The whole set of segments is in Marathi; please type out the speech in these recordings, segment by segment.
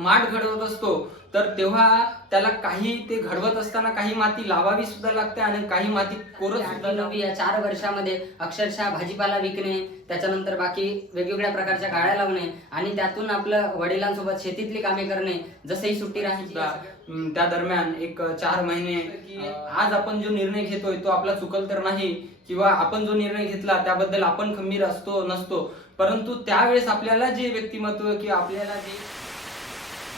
माठ घडवत असतो तर तेव्हा त्याला काही ते घडवत असताना काही माती लावावी सुद्धा लागते आणि काही माती कोरत सुद्धा. 8वी 9वी या 4 वर्षामध्ये अक्षरशः भाजीपाला विकणे, त्याच्यानंतर बाकी वेगवेगळ्या प्रकारच्या गाड्या लावणे आणि त्यातून आपलं वडिलांसोबत शेतीतली कामे करणे, जसंही सुट्टी राहायची. त्या दरम्यान एक 4 महिने आज आपण जो निर्णय घेतोय तो आपला चुकल तर नाही, किंवा आपण जो निर्णय घेतला त्याबद्दल आपण खंबीर असतो नसतो, परंतु त्यावेळेस आपल्याला जे व्यक्तिमत्व किंवा आपल्याला जे.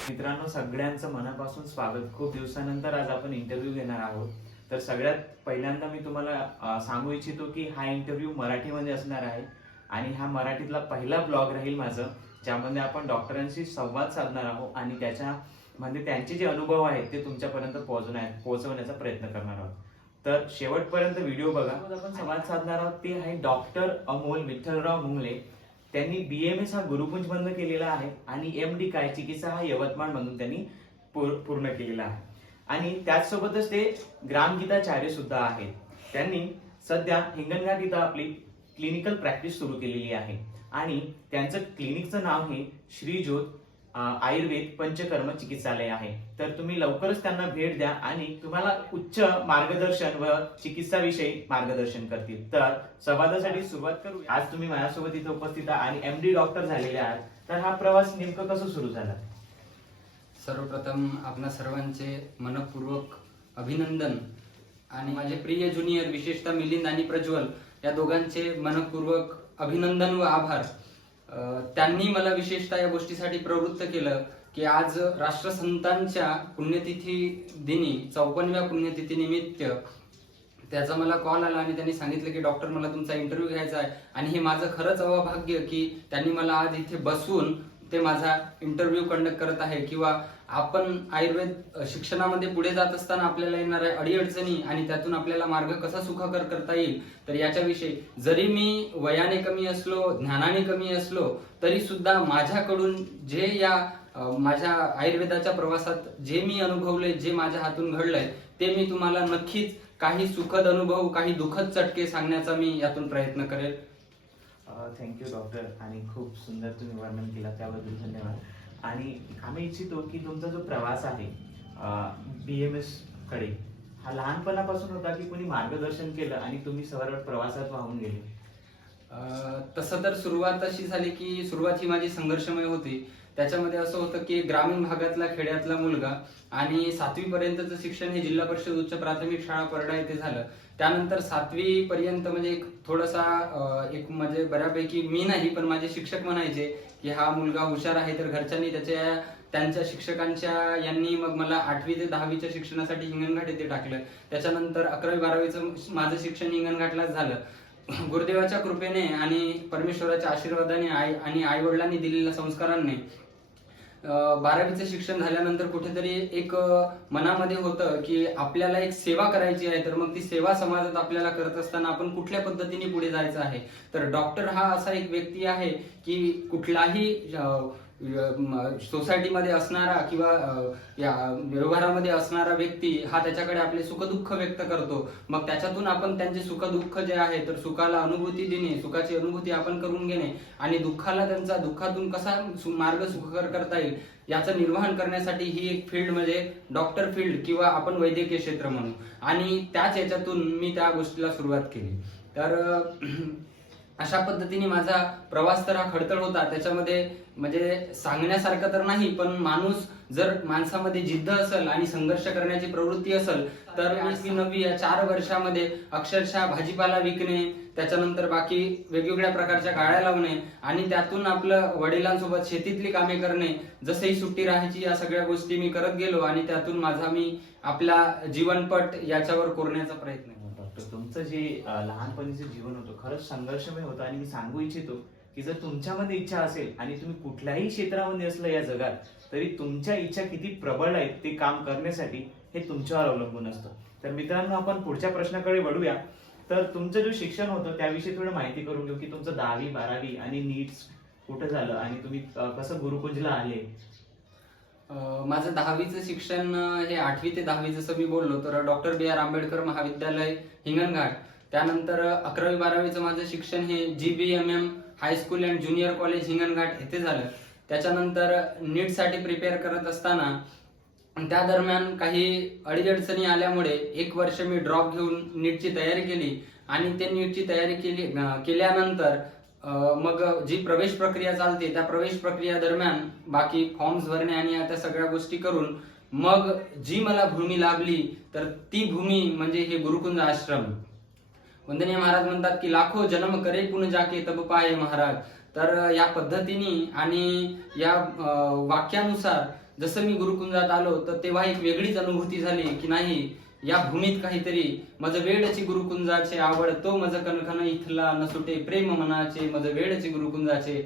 मित्रांनो, सगळ्यांचं मनापासून स्वागत. खूप दिवसानंतर आज आपण इंटरव्ह्यू घेणार आहोत. तर सगळ्यात पहिल्यांदा मी तुम्हाला सांगू इच्छितो की हा इंटरव्ह्यू मराठीमध्ये असणार आहे आणि हा मराठीतला पहिला ब्लॉग राहील माझं, ज्यामध्ये आपण डॉक्टरांशी संवाद साधणार आहोत आणि त्याच्यामध्ये त्यांचे जे अनुभव आहेत ते तुमच्यापर्यंत पोहोचवण्याचा प्रयत्न करणार आहोत. तर शेवटपर्यंत व्हिडिओ बघा. आपण संवाद साधणार आहोत ते आहे डॉक्टर अमोल विठ्ठलराव मुंगले. त्यांनी BMS हा गुरुकुंज मधून केलेला आहे आणि MD काय चिकित्सा हा यवतमाळ मधून त्यांनी पूर्ण केलेला आहे आणि त्याचसोबतच ते ग्रामगीताचार्य सुद्धा आहेत. त्यांनी सध्या हिंगणघाट इथं आपली क्लिनिकल प्रॅक्टिस सुरू केलेली आहे आणि त्यांचं क्लिनिकचं नाव हे श्री ज्योत आयुर्वेद पंचकर्म चिकित्सालय आहे. तर तुम्ही लवकरच त्यांना भेट द्या आणि तुम्हाला उच्च मार्गदर्शन व चिकित्साविषयी मार्गदर्शन करतील. तर संवादासाठी सुरुवात करू. आज तुम्ही माझ्यासोबत इथे उपस्थित आहात आणि MD डॉक्टर झालेले आहात. तर हा प्रवास नेमकं कसं सुरू झाला? सर्वप्रथम आपणा सर्वांचे मनपूर्वक अभिनंदन आणि माझे प्रिय ज्युनियर विशेषतः मिलिंद आणि प्रज्वल या दोघांचे मनपूर्वक अभिनंदन व आभार. त्यांनी मला विशेषतः या गोष्टीसाठी प्रवृत्त केलं की आज राष्ट्रसंतांच्या पुण्यतिथी दिनी 54व्या पुण्यतिथी निमित्त त्याचा मला कॉल आला आणि त्यांनी सांगितलं की डॉक्टर मला तुमचा इंटरव्ह्यू घ्यायचा आहे. आणि हे माझं खरंच अभाग्य की त्यांनी मला आज इथे बसवून ते माझा इंटरव्ह्यू कंडक्ट करत आहे. किंवा आपण आयुर्वेद शिक्षणामध्ये पुढे जात असताना आपल्याला येणाऱ्या अडीअडचणी आणि त्यातून आपल्याला मार्ग कसा सुखकर करता येईल तर याच्याविषयी, जरी मी वयाने कमी असलो, ज्ञानाने कमी असलो, तरी सुद्धा माझ्याकडून जे या माझ्या आयुर्वेदाच्या प्रवासात जे मी अनुभवले, जे माझ्या हातून घडलंय ते मी तुम्हाला नक्कीच काही सुखद अनुभव, काही दुःखद चटके सांगण्याचा मी यातून प्रयत्न करेल. Thank you doctor. आणि खूप सुंदर तुम्ही वर्णन केला, त्याबद्दल धन्यवाद. आणि आम्ही इच्छितो की तुमचा जो प्रवास आहे BMS कडे, हा लहानपणापासून होता की कोणी मार्गदर्शन केलं आणि तुम्ही सरळ प्रवासात वाहून गेले? तसं तर सुरुवात अशी झाली की सुरुवात ही माझी संघर्षमय होती. त्याच्यामध्ये असं होतं की ग्रामीण भागातला खेड्यातला मुलगा आणि 7वी पर्यंतचं शिक्षण हे जिल्हा परिषद उच्च प्राथमिक शाळा परडा येथे झालं. त्यानंतर 7वी पर्यंत म्हणजे एक थोडासा एक म्हणजे बऱ्यापैकी मी नाही पण माझे शिक्षक म्हणायचे की हा मुलगा हुशार आहे, तर घरच्यांनी त्यांच्या शिक्षकांच्या यांनी मग मला 8वी ते 10वीच्या शिक्षणासाठी हिंगणघाट येथे टाकलं. त्याच्यानंतर 11वी 12वीचं माझं शिक्षण हिंगणघाटलाच झालं. गुरुदेवाच्या कृपेने आणि परमेश्वराच्या आशीर्वादाने आणि आई वडिलांनी दिलेल्या संस्कारांनी 12वीचं शिक्षण झाल्यानंतर कुठेतरी एक मनामध्ये होतं की आपल्याला एक सेवा करायची आहे. तर मग ती सेवा समाजात आपल्याला करत असताना आपण कुठल्या पद्धतीने पुढे जायचं आहे. तर डॉक्टर हा असा एक व्यक्ती आहे की कुठलाही सोसायटीमध्ये असणारा किंवा या व्यवहारामध्ये असणारा व्यक्ती हा त्याच्याकडे आपले सुखदुःख व्यक्त करतो. मग त्याच्यातून आपण त्यांचे सुखदुःख जे आहे तर सुखाला अनुभूती देणे, सुखाची अनुभूती आपण करून घेणे आणि दुःखाला त्यांचा दुःखातून कसा मार्ग सुखकर करता येईल याचं निर्वहन करण्यासाठी ही एक फील्ड म्हणजे डॉक्टर फील्ड किंवा आपण वैद्यकीय क्षेत्र म्हणू. आणि त्याच याच्यातून मी त्या गोष्टीला सुरुवात केली. तर अशा पद्धतीने माझा प्रवास तर हा खडतर होता. त्याच्यामध्ये म्हणजे सांगण्यासारखं तर नाही, पण माणूस जर माणसामध्ये जिद्द असेल आणि संघर्ष करण्याची प्रवृत्ती असेल तर 8वी 9वी या 4 वर्षामध्ये अक्षरशः भाजीपाला विकणे, त्याच्यानंतर बाकी वेगवेगळ्या प्रकारच्या गाड्या लावणे आणि त्यातून आपलं वडिलांसोबत शेतीतली कामे करणे, जसंही सुट्टी राहायची या सगळ्या गोष्टी मी करत गेलो आणि त्यातून माझा मी आपला जीवनपट याच्यावर कोरण्याचा प्रयत्न केला. डॉक्टर, तुमचं जे लहानपणीचं जीवन होतं खरंच संघर्षमय होतं आणि मी सांगू इच्छितो की जर तुमच्यामध्ये इच्छा असेल आणि तुम्ही कुठल्याही क्षेत्रामध्ये असलं या जगात, तरी तुमच्या इच्छा किती प्रबळ आहेत ते काम करण्यासाठी हे तुमच्यावर अवलंबून असतं. तर मित्रांनो, आपण पुढच्या प्रश्नाकडे वळूया. तर तुमचं जे शिक्षण होतं त्याविषयी थोडं माहिती करून घेऊ की तुमचं 10वी 12वी आणि नीट्स कुठं झालं आणि तुम्ही कसं गुरुकुंजला आले? माझं 10वीचं शिक्षण हे 8वी ते 10वी जसं मी बोललो तर डॉक्टर BR आंबेडकर महाविद्यालय हिंगणघाट. त्यानंतर 11वी 12वीचं माझं शिक्षण हे GBMM high school and junior college Hinganghat येथे झालं. त्याच्यानंतर नीटसाठी प्रिपेअर करत असताना त्या दरम्यान काही अडीअडचणी आल्यामुळे 1 वर्ष मी ड्रॉप घेऊन नीटची तयारी केली आणि ते नीटची तयारी केल्यानंतर मग जी प्रवेश प्रक्रिया चालते त्या प्रवेश प्रक्रिया दरम्यान बाकी फॉर्म्स भरणे आणि त्या सगळ्या गोष्टी करून मग जी मला भूमी लाभली तर ती भूमी म्हणजे हे गुरुकुंज आश्रम. वंदनीय महाराज म्हणतात की लाखो जन्म करे पुन जाके तब पाये महाराज. तर या पद्धतीने आणि या वाक्यानुसार जसं मी गुरुकुंजात आलो तर तेव्हा एक वेगळीच अनुभूती झाली की नाही, या भूमीत काहीतरी मज वेडची गुरुकुंजाचे आवड तो मज कणखण इथला न सुटे प्रेम मनाचे मज वेडची गुरुकुंजाचे.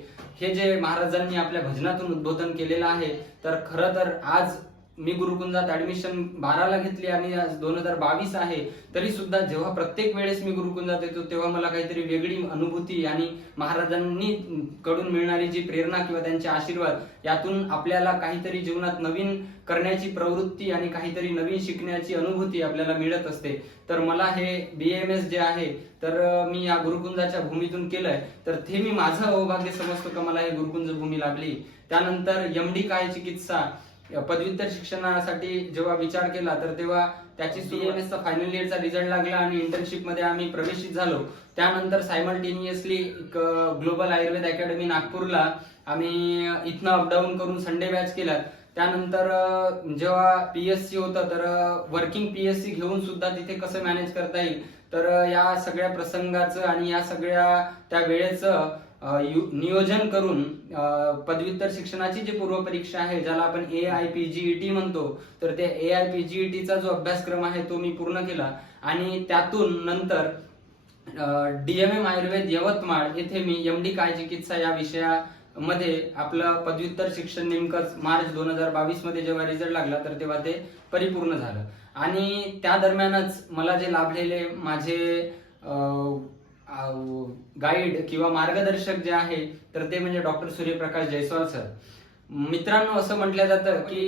हे जे महाराजांनी आपल्या भजनातून उद्बोधन केलेलं आहे तर खरं तर आज मी गुरुकुंजात ऍडमिशन 12ला घेतली आणि आज 2022 आहे, तरी सुद्धा जेव्हा प्रत्येक वेळेस मी गुरुकुंजात येतो तेव्हा मला काहीतरी वेगळी अनुभूती आणि महाराजांनी कडून मिळणारी जी प्रेरणा किंवा त्यांचे आशीर्वाद यातून आपल्याला काहीतरी जीवनात नवीन करण्याची प्रवृत्ती आणि काहीतरी नवीन शिकण्याची अनुभूती आपल्याला मिळत असते. तर मला हे BAMS जे आहे तर मी या गुरुकुंजाच्या भूमीतून केलंय तर ते मी माझं अवभाग्य समजतो का मला हे गुरुकुंज भूमी लाभली. त्यानंतर MD काय चिकित्सा पदव्युत्तर शिक्षणासाठी जेव्हा विचार केला तर तेव्हा त्याची BAMS चा फायनल इयरचा रिझल्ट लागला आणि इंटर्नशिप मध्ये आम्ही प्रवेशित झालो. त्यानंतर सायमल्टेनियसली ग्लोबल आयुर्वेद अकॅडमी नागपूरला आम्ही इथनं अपडाऊन करून संडे बॅच केला. त्यानंतर जेव्हा PSC होतं तर वर्किंग PSC घेऊन सुद्धा तिथे कसं मॅनेज करता येईल तर या सगळ्या प्रसंगाचं आणि या सगळ्या त्या वेळेचं नियोजन करून पदव्युत्तर शिक्षणाची जी पूर्व परीक्षा आहे ज्याला आपण AIPGET म्हणतो तर त्या AIPGET चा जो अभ्यासक्रम आहे तो मी पूर्ण केला आणि त्यातून नंतर DMM आयुर्वेद यवतमाळ येथे मी MD काय चिकित्सा या विषयामध्ये आपलं पदव्युत्तर शिक्षण नेमकंच मार्च 2022 मध्ये जेव्हा रिझल्ट लागला तर तेव्हा ते परिपूर्ण झालं. आणि त्या दरम्यानच मला जे लाभलेले माझे गाईड किंवा मार्गदर्शक जे आहे तर ते म्हणजे डॉक्टर सूर्यप्रकाश जयस्वाल सर. मित्रांनो, असं म्हटलं जातं की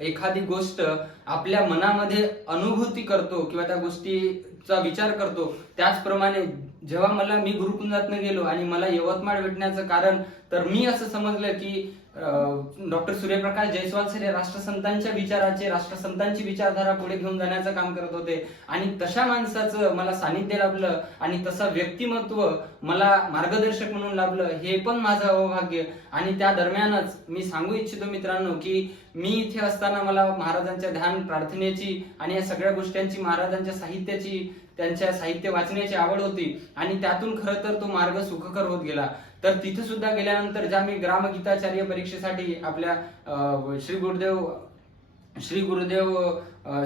एखादी गोष्ट आपल्या मनामध्ये अनुभूती करतो किंवा त्या गोष्टीचा विचार करतो, त्याचप्रमाणे जेव्हा मी गुरुकुंजातनं गेलो आणि मला यवतमाळ भेटण्याचं कारण तर मी असं समजलं की डॉक्टर सूर्यप्रकाश जयस्वाल सर हे राष्ट्रसंतांच्या विचाराचे राष्ट्रसंतांची विचारधारा पुढे घेऊन जाण्याचं काम करत होते आणि तशा माणसाचं मला सानिध्य लाभलं आणि तसं व्यक्तिमत्व मला मार्गदर्शक म्हणून लाभलं हे पण माझं अवभाग्य. आणि त्या दरम्यानच मी सांगू इच्छितो मित्रांनो की मी इथे असताना मला महाराजांच्या ध्यान प्रार्थनेची आणि या सगळ्या गोष्टींची महाराजांच्या साहित्याची त्यांच्या साहित्य वाचण्याची आवड होती आणि त्यातून खरं तर तो मार्ग सुखकर होत गेला. तर तिथे सुद्धा गेल्यानंतर ज्या मी ग्रामगीताचार्य परीक्षेसाठी आपल्या श्री गुरुदेव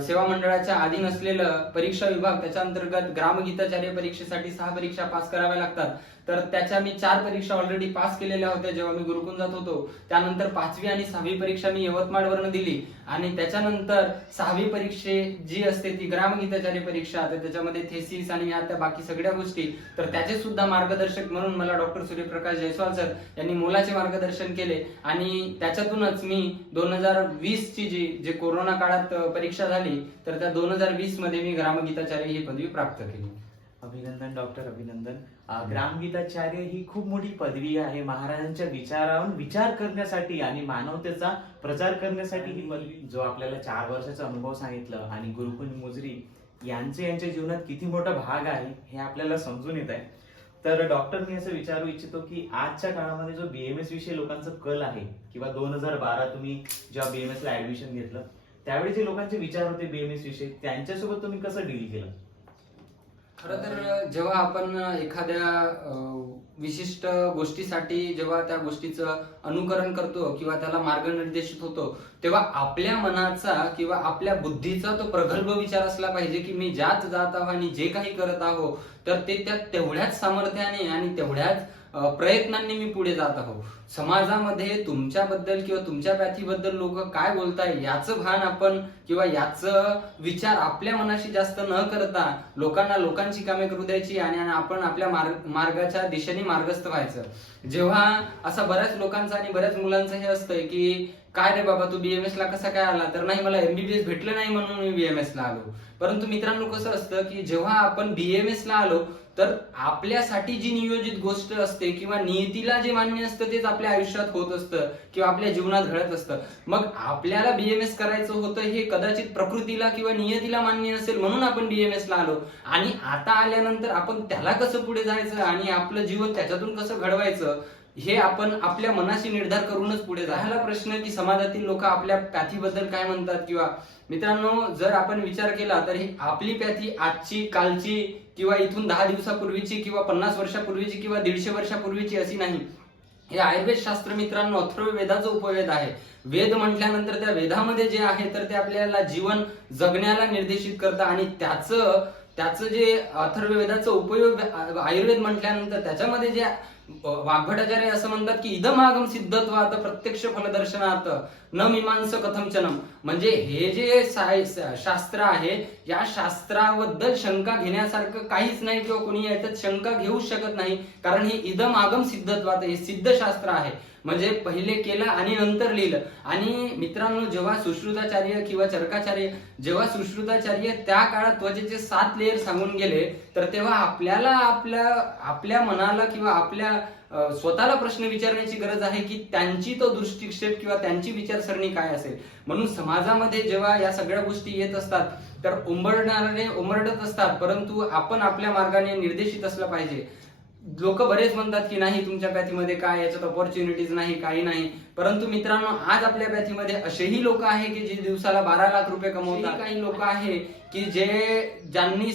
सेवा मंडळाच्या अधीन असलेलं परीक्षा विभाग त्याच्या अंतर्गत ग्रामगीताचार्य परीक्षेसाठी 6 परीक्षा पास कराव्या लागतात. तर त्याच्या मी 4 परीक्षा ऑलरेडी पास केलेल्या होत्या जेव्हा मी गुरुकुंजात होतो. त्यानंतर 5वी आणि 6वी परीक्षा मी यवतमाळवरनं दिली आणि त्याच्यानंतर 6वी परीक्षे जी असते ती ग्रामगीताचार्य परीक्षा, तर त्याच्यामध्ये थेसिस आणि या त्या बाकी सगळ्या गोष्टी, तर त्याचे सुद्धा मार्गदर्शक म्हणून मला डॉक्टर सूर्यप्रकाश जयस्वाल सर यांनी मोलाचे मार्गदर्शन केले आणि त्याच्यातूनच मी 2020 ची जे कोरोना काळात परीक्षा झाली तर त्या 2020 मध्ये मी ग्रामगीताचार्य ही पदवी प्राप्त केली. अभिनंदन डॉक्टर, अभिनंदन. ग्रामगीताचार्य ही खूप मोठी पदवी आहे. महाराजांच्या विचारावर विचार करण्यासाठी आणि मानवतेचा प्रचार करण्यासाठी ही पदवी, जो आपल्याला 4 वर्षाचा अनुभव सांगितलं आणि गुरुकुंज मुजरी यांच्या जीवनात किती मोठा भाग आहे हे आपल्याला समजून येत आहे. तर डॉक्टर, मी असं विचारू इच्छितो की आजच्या काळामध्ये जो BAMS विषयी लोकांचा कल आहे किंवा 2012 तुम्ही जेव्हा BAMS ला ऍडमिशन घेतलं त्यावेळी जे लोकांचे विचार होते BAMS विषयी, त्यांच्यासोबत तुम्ही कसं डील केलं? खरं तर जेव्हा आपण एखाद्या विशिष्ट गोष्टीसाठी जेव्हा त्या गोष्टीचं अनुकरण करतो किंवा त्याला मार्गनिर्देशित होतो तेव्हा आपल्या मनाचा किंवा आपल्या बुद्धीचा तो प्रगल्भ विचार असला पाहिजे की मी ज्यात जात आहो आणि जे काही करत आहो तर ते त्या तेवढ्याच सामर्थ्याने आणि तेवढ्याच प्रयत्नांनी मी पुढे जात आहो. समाजामध्ये तुमच्याबद्दल किंवा तुमच्या पॅथीबद्दल लोक काय बोलताय याचं भान आपण किंवा याचं विचार आपल्या मनाशी जास्त न करता लोकांची कामे करू द्यायची आणि आपण आपल्या मार्गाच्या दिशेने मार्गस्थ व्हायचं. जेव्हा असं बऱ्याच लोकांचं आणि बऱ्याच मुलांचं हे असतंय की काय रे बाबा तू BMS ला कसा काय आला, तर नाही मला MBBS भेटलं नाही म्हणून मी BMS ला आलो. परंतु मित्रांनो कसं असतं की जेव्हा आपण BMS ला आलो तर आपल्यासाठी जी नियोजित गोष्ट असते किंवा नियतीला जे मान्य असतं तेच आपल्या आयुष्यात होत असतं किंवा आपल्या जीवनात घडत असतं. मग आपल्याला BMS करायचं होतं हे कदाचित प्रकृतीला किंवा नियतीला मान्य नसेल म्हणून आपण BMS ला आलो, आणि आता आल्यानंतर आपण त्याला कसं पुढे जायचं आणि आपलं जीवन त्याच्यातून कसं घडवायचं हे आपण आपल्या मनाशी निर्धार करूनच पुढे जायला. प्रश्न की समाजातील लोक आपल्या पॅथीबद्दल काय म्हणतात, किंवा मित्रांनो जर आपण विचार केला तर ही आपली पॅथी आजची, कालची किंवा इथून 10 दिवसापूर्वीची किंवा 50 वर्षापूर्वीची किंवा 150 वर्षापूर्वीची अशी नाही. हे आयुर्वेद शास्त्र मित्रांनो अथर्ववेदाचं उपवेद आहे. वेद म्हटल्यानंतर त्या वेदामध्ये जे आहे तर ते आपल्याला जीवन जगण्याला निर्देशित करतं, आणि त्याचं जे अथर्ववेदाचं उपयोग आयुर्वेद म्हटल्यानंतर त्याच्यामध्ये जे वाग्भटाचार्य असं म्हणतात की इदमागम सिद्धत्वात प्रत्यक्ष फलदर्शनात न मीमांस कथमचनम, म्हणजे हे जे शास्त्र आहे या शास्त्राबद्दल शंका घेण्यासारखं काहीच नाही किंवा कोणी याच्यात शंका घेऊ शकत नाही, कारण हे इदम आगम सिद्धत्वात हे सिद्ध शास्त्र आहे. म्हणजे पहिले केलं आणि नंतर लिहिलं. आणि मित्रांनो जेव्हा सुश्रुताचार्य किंवा चरकाचार्य त्या काळात त्वचेचे 7 लेयर सांगून गेले तर तेव्हा आपल्याला आपल्या मनाला किंवा आपल्या स्वतःला प्रश्न विचारण्याची गरज आहे की त्यांची तो दृष्टिक्षेप किंवा त्यांची विचारसरणी काय असेल. म्हणून समाजामध्ये जेव्हा या सगळ्या गोष्टी येत असतात तर उंबरडत असतात, परंतु आपण आपल्या मार्गाने निर्देशित असलं पाहिजे. लोक बरेच म्हणतात की नाही तुमच्या पॅथीमध्ये काय याच्यात ऑपॉर्च्युनिटीज नाही, काही नाही. परंतु मित्रांनो आज आपल्या पॅथीमध्ये असेही लोक आहे की जे दिवसाला 12 लाख रुपये कमवतात. काही लोक आहे की ज्यांनी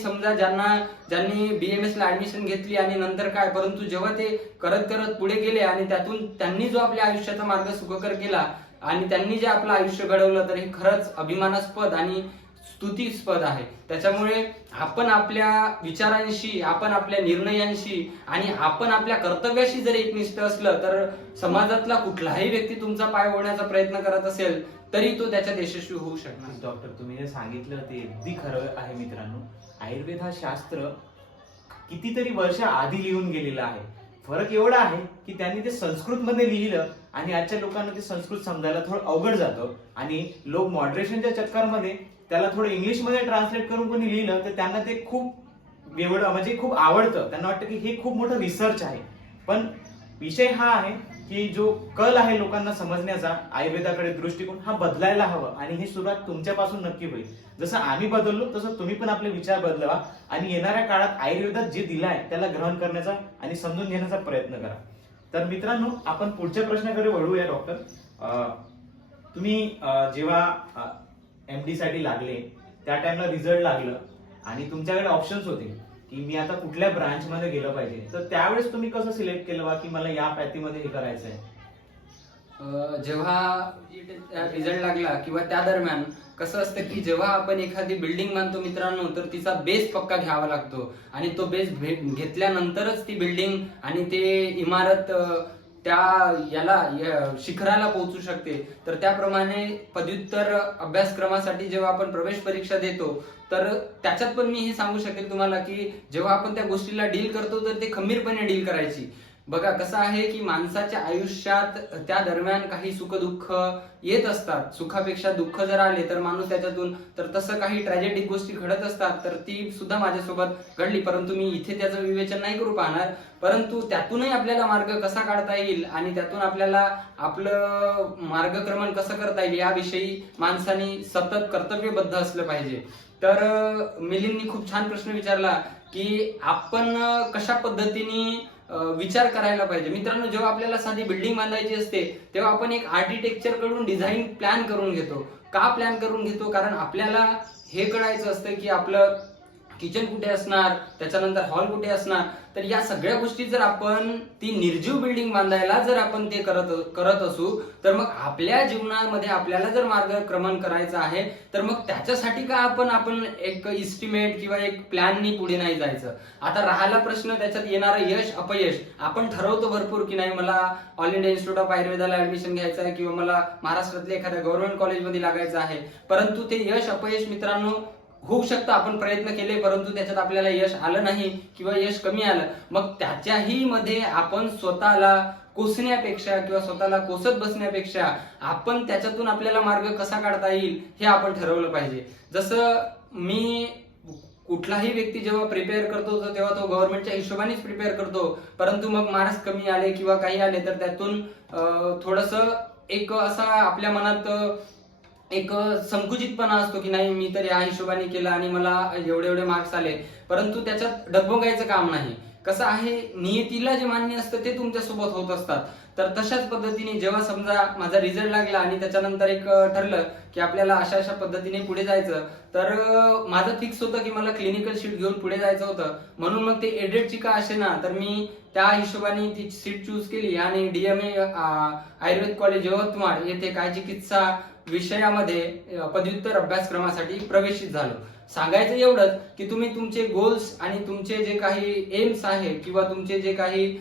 BMS ला ऍडमिशन घेतली आणि नंतर काय, परंतु जेव्हा ते करत करत पुढे गेले आणि त्यातून त्यांनी जो आपल्या आयुष्याचा मार्ग सुखकर केला आणि त्यांनी जे आपलं आयुष्य घडवलं तर हे खरंच अभिमानास्पद आणि स्तुतीस्पद आहे. त्याच्यामुळे आपण आपल्या विचारांशी, आपण आपल्या निर्णयांशी आणि आपण आपल्या कर्तव्याशी जर एकनिष्ठ असलं तर समाजातला कुठलाही व्यक्ती तुमचा पाय ओढण्याचा प्रयत्न करत असेल तरी तो त्याच्यात यशस्वी होऊ शकणार. डॉक्टर तुम्ही जे सांगितलं ते अगदी खरं आहे मित्रांनो. आयुर्वेद हा शास्त्र कितीतरी वर्ष आधी लिहून गेलेला आहे. फरक एवढा आहे की त्यांनी ते संस्कृत मध्ये लिहिलं आणि आजच्या लोकांना ते संस्कृत समजायला थोडं अवघड जातं, आणि लोक मॉडरेशनच्या चक्करमध्ये त्याला थोडं इंग्लिश मध्ये ट्रान्सलेट करून कोणी लिहिलं तर त्यांना ते खूप वेगळं म्हणजे खूप आवडतं. त्यांना वाटतं की हे खूप मोठं रिसर्च आहे. पण विषय हा आहे की जो कल आहे लोकांना समजण्याचा, आयुर्वेदाकडे दृष्टिकोन हा बदलायला हवं, आणि ही सुरुवात तुमच्यापासून नक्की होईल. जसं आम्ही बदललो तसं तुम्ही पण आपले विचार बदलवा आणि येणाऱ्या काळात आयुर्वेदात जे दिलाय त्याला ग्रहण करण्याचा आणि समजून घेण्याचा प्रयत्न करा. तर मित्रांनो आपण पुढच्या प्रश्नाकडे वळूया. डॉक्टर तुम्ही जेव्हा MD साठी लागले त्या टाइमला रिझल्ट लागलं आणि तुमच्याकडे ऑप्शन्स होते की मी आता कुठल्या ब्रांच मध्ये गेलं पाहिजे, तर त्यावेळेस तुम्ही कसं सिलेक्ट केलं की मला या पॅथीमध्ये हे करायचंय? जेव्हा रिझल्ट लागला किंवा त्या दरम्यान कसं असतं की जेव्हा आपण एखादी बिल्डिंग बांधतो मित्रांनो तर तिचा बेस पक्का घ्यावा लागतो, आणि तो बेस घेतल्यानंतरच ती बिल्डिंग आणि ते इमारत त्या शिखराला पोहोचू शकते. तर त्याप्रमाणे पदव्युत्तर अभ्यासक्रमासाठी जेव्हा आपण प्रवेश परीक्षा देतो तर त्याच्यात पण मी हे सांगू शकेल तुम्हाला की जेव्हा आपण त्या गोष्टीला डील करतो तर ते खंबीरपणे डील करायची. बघा कसं आहे की माणसाच्या आयुष्यात त्या दरम्यान काही सुख दुःख येत असतात. सुखापेक्षा दुःख जर आले तर माणूस त्याच्यातून, तर तसं काही ट्रॅजेडिक गोष्टी घडत असतात, तर ती सुद्धा माझ्यासोबत घडली. परंतु मी इथे त्याचं विवेचन नाही करू पाहणार, परंतु त्यातूनही आपल्याला मार्ग कसा काढता येईल आणि त्यातून आपल्याला आपलं मार्गक्रमण कसं करता येईल याविषयी माणसाने सतत कर्तव्यबद्ध असलं पाहिजे. तर मिलिंदनी खूप छान प्रश्न विचारला की आपण कशा पद्धतीने विचार करायला पाहिजे. मित्रांनो जेव्हा आपल्याला साधी बिल्डिंग बांधायची असते तेव्हा आपण एक आर्किटेक्चर कडून डिझाईन प्लॅन करून घेतो. का प्लॅन करून घेतो? कारण आपल्याला हे कळायचं असतं की आपलं किचन कुठे असणार, त्याच्यानंतर हॉल कुठे असणार. तर या सगळ्या गोष्टी जर आपण ती निर्जीव बिल्डिंग बांधायला जर आपण ते करत असू तर मग आपल्या जीवनामध्ये आपल्याला जर मार्गक्रमण करायचं आहे तर मग त्याच्यासाठी का आपण एक इस्टिमेट किंवा एक प्लॅननी पुढे नाही जायचं. आता राहिला प्रश्न त्याच्यात येणारं यश अपयश, आपण ठरवतो भरपूर की नाही मला ऑल इंडिया इन्स्टिट्यूट ऑफ आयुर्वेदाला ऍडमिशन घ्यायचं आहे किंवा मला महाराष्ट्रातल्या एखाद्या गव्हर्नमेंट कॉलेजमध्ये लागायचं आहे, परंतु ते यश अपयश मित्रांनो होऊ शकतं. आपण प्रयत्न केले परंतु त्याच्यात आपल्याला यश आलं नाही किंवा यश कमी आलं, मग त्याच्याही मध्ये आपण स्वतःला कोसण्यापेक्षा किंवा स्वतःला कोसत बसण्यापेक्षा आपण त्याच्यातून आपल्याला मार्ग कसा काढता येईल हे आपण ठरवलं पाहिजे. जसं मी कुठलाही व्यक्ती जेव्हा प्रिपेअर करतो तर तेव्हा तो गव्हर्नमेंटच्या हिशोबानेच प्रिपेअर करतो, परंतु मग मार्क्स कमी आले किंवा काही आले तर त्यातून थोडंसं एक असा आपल्या मनात एक संकुचितपणा असतो की नाही मी तर या हिशोबाने केलं आणि मला एवढे एवढे मार्क्स आले, परंतु त्याच्यात डगमगायचं काम नाही. कसं आहे, नियतीला जे मान्य असतं ते तुमच्या सोबत होत असतात. तर तशाच पद्धतीने जेव्हा समजा माझा रिझल्ट लागला आणि त्याच्यानंतर एक ठरलं की आपल्याला अशा अशा पद्धतीने पुढे जायचं, तर माझं फिक्स होतं की मला क्लिनिकल शीट घेऊन पुढे जायचं होतं. म्हणून मग ते एडेडची का असे ना, तर मी त्या हिशोबाने ती सीट चूज केली आणि DMA आयुर्वेद कॉलेज यवतमाळ येथे काय चिकित्सा विषयामध्ये पदव्युत्तर अभ्यासक्रमासाठी प्रवेशित झालो. सांगायचं एवढंच की तुम्ही तुमचे गोल्स आणि तुमचे जे काही एम्स आहे किंवा तुमचे जे काही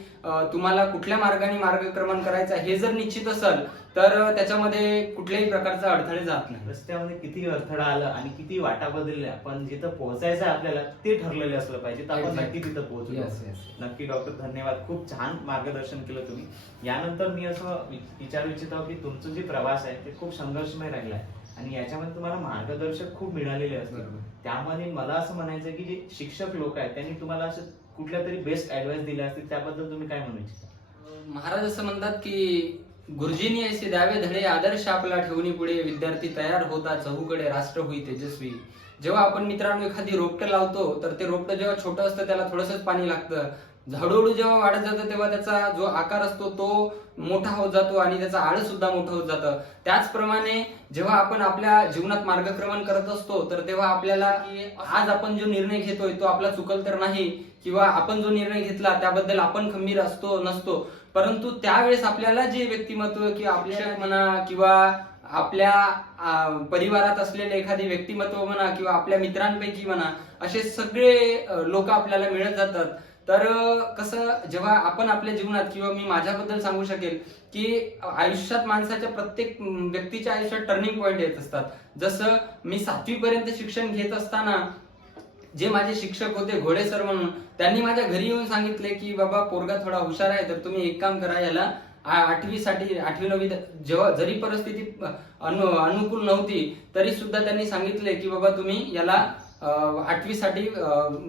तुम्हाला कुठल्या मार्गाने मार्गक्रमण करायचं हे जर निश्चित असेल तर त्याच्यामध्ये कुठल्याही प्रकारचा अडथळे जात नाही. रस्त्यामध्ये किती अडथळा आला आणि किती वाटा बदलल्या, पण जिथं पोहोचायचं आहे आपल्याला ते ठरलेलं असलं पाहिजे, तर आपण Exactly. नक्की तिथं पोहोचलो. Yes, yes. नक्की डॉक्टर, धन्यवाद. खूप छान मार्गदर्शन केलं तुम्ही. यानंतर मी असं विचारू इच्छितो की तुमचं जे प्रवास आहे ते खूप संघर्षमय राहिला आहे आणि याच्यामध्ये तुम्हाला मार्गदर्शक खूप मिळालेले असतील. बरोबर. त्यामध्ये मला असं म्हणायचं की जे शिक्षक लोक आहेत त्यांनी तुम्हाला असं कुठल्या तरी बेस्ट ऍडवाइस दिल्या असतील, त्याबद्दल तुम्ही काय म्हणू इच्छिता? महाराज असं म्हणतात की गुरुजींनी ऐसे द्यावे धडे आदर्श आपला ठेवणी पुढे विद्यार्थी तयार होता चहूकडे राष्ट्र होई तेजस्वी. जेव्हा आपण मित्रांनो एखादी रोपटं लावतो तर ते रोपटं जेव्हा छोटं असतं त्याला थोडंसंच पाणी लागतं. हळूहळू जेव्हा वाढत जातं तेव्हा त्याचा जो आकार असतो तो मोठा होत जातो आणि त्याचा आळ सुद्धा मोठं होत जातं. त्याचप्रमाणे जेव्हा आपण आपल्या जीवनात मार्गक्रमण करत असतो तर तेव्हा आपल्याला आज आपण जो निर्णय घेतोय तो आपला चुकल तर नाही, किंवा आपण जो निर्णय घेतला त्याबद्दल आपण खंबीर असतो नसतो, परंतु त्यावेळेस आपल्याला जे व्यक्तिमत्व किंवा आपल्या म्हणा किंवा आपल्या परिवारात असलेले एखादी व्यक्तिमत्व म्हणा किंवा आपल्या मित्रांपैकी म्हणा असे सगळे लोक आपल्याला मिळत जातात. तर कसं जेव्हा आपण आपल्या जीवनात किंवा मी माझ्याबद्दल सांगू शकेल की आयुष्यात माणसाच्या प्रत्येक व्यक्तीच्या आयुष्यात टर्निंग पॉइंट येत असतात. जसं मी 7वी पर्यंत शिक्षण घेत असताना जे माझे शिक्षक होते घोडे सर म्हणून, त्यांनी माझ्या घरी येऊन सांगितले की बाबा पोरगा थोडा हुशार आहे तर तुम्ही एक काम करा, याला 8वी 9वी जेव्हा जरी परिस्थिती अनुकूल नव्हती तरी सुद्धा त्यांनी सांगितले की बाबा तुम्ही याला 8वी साठी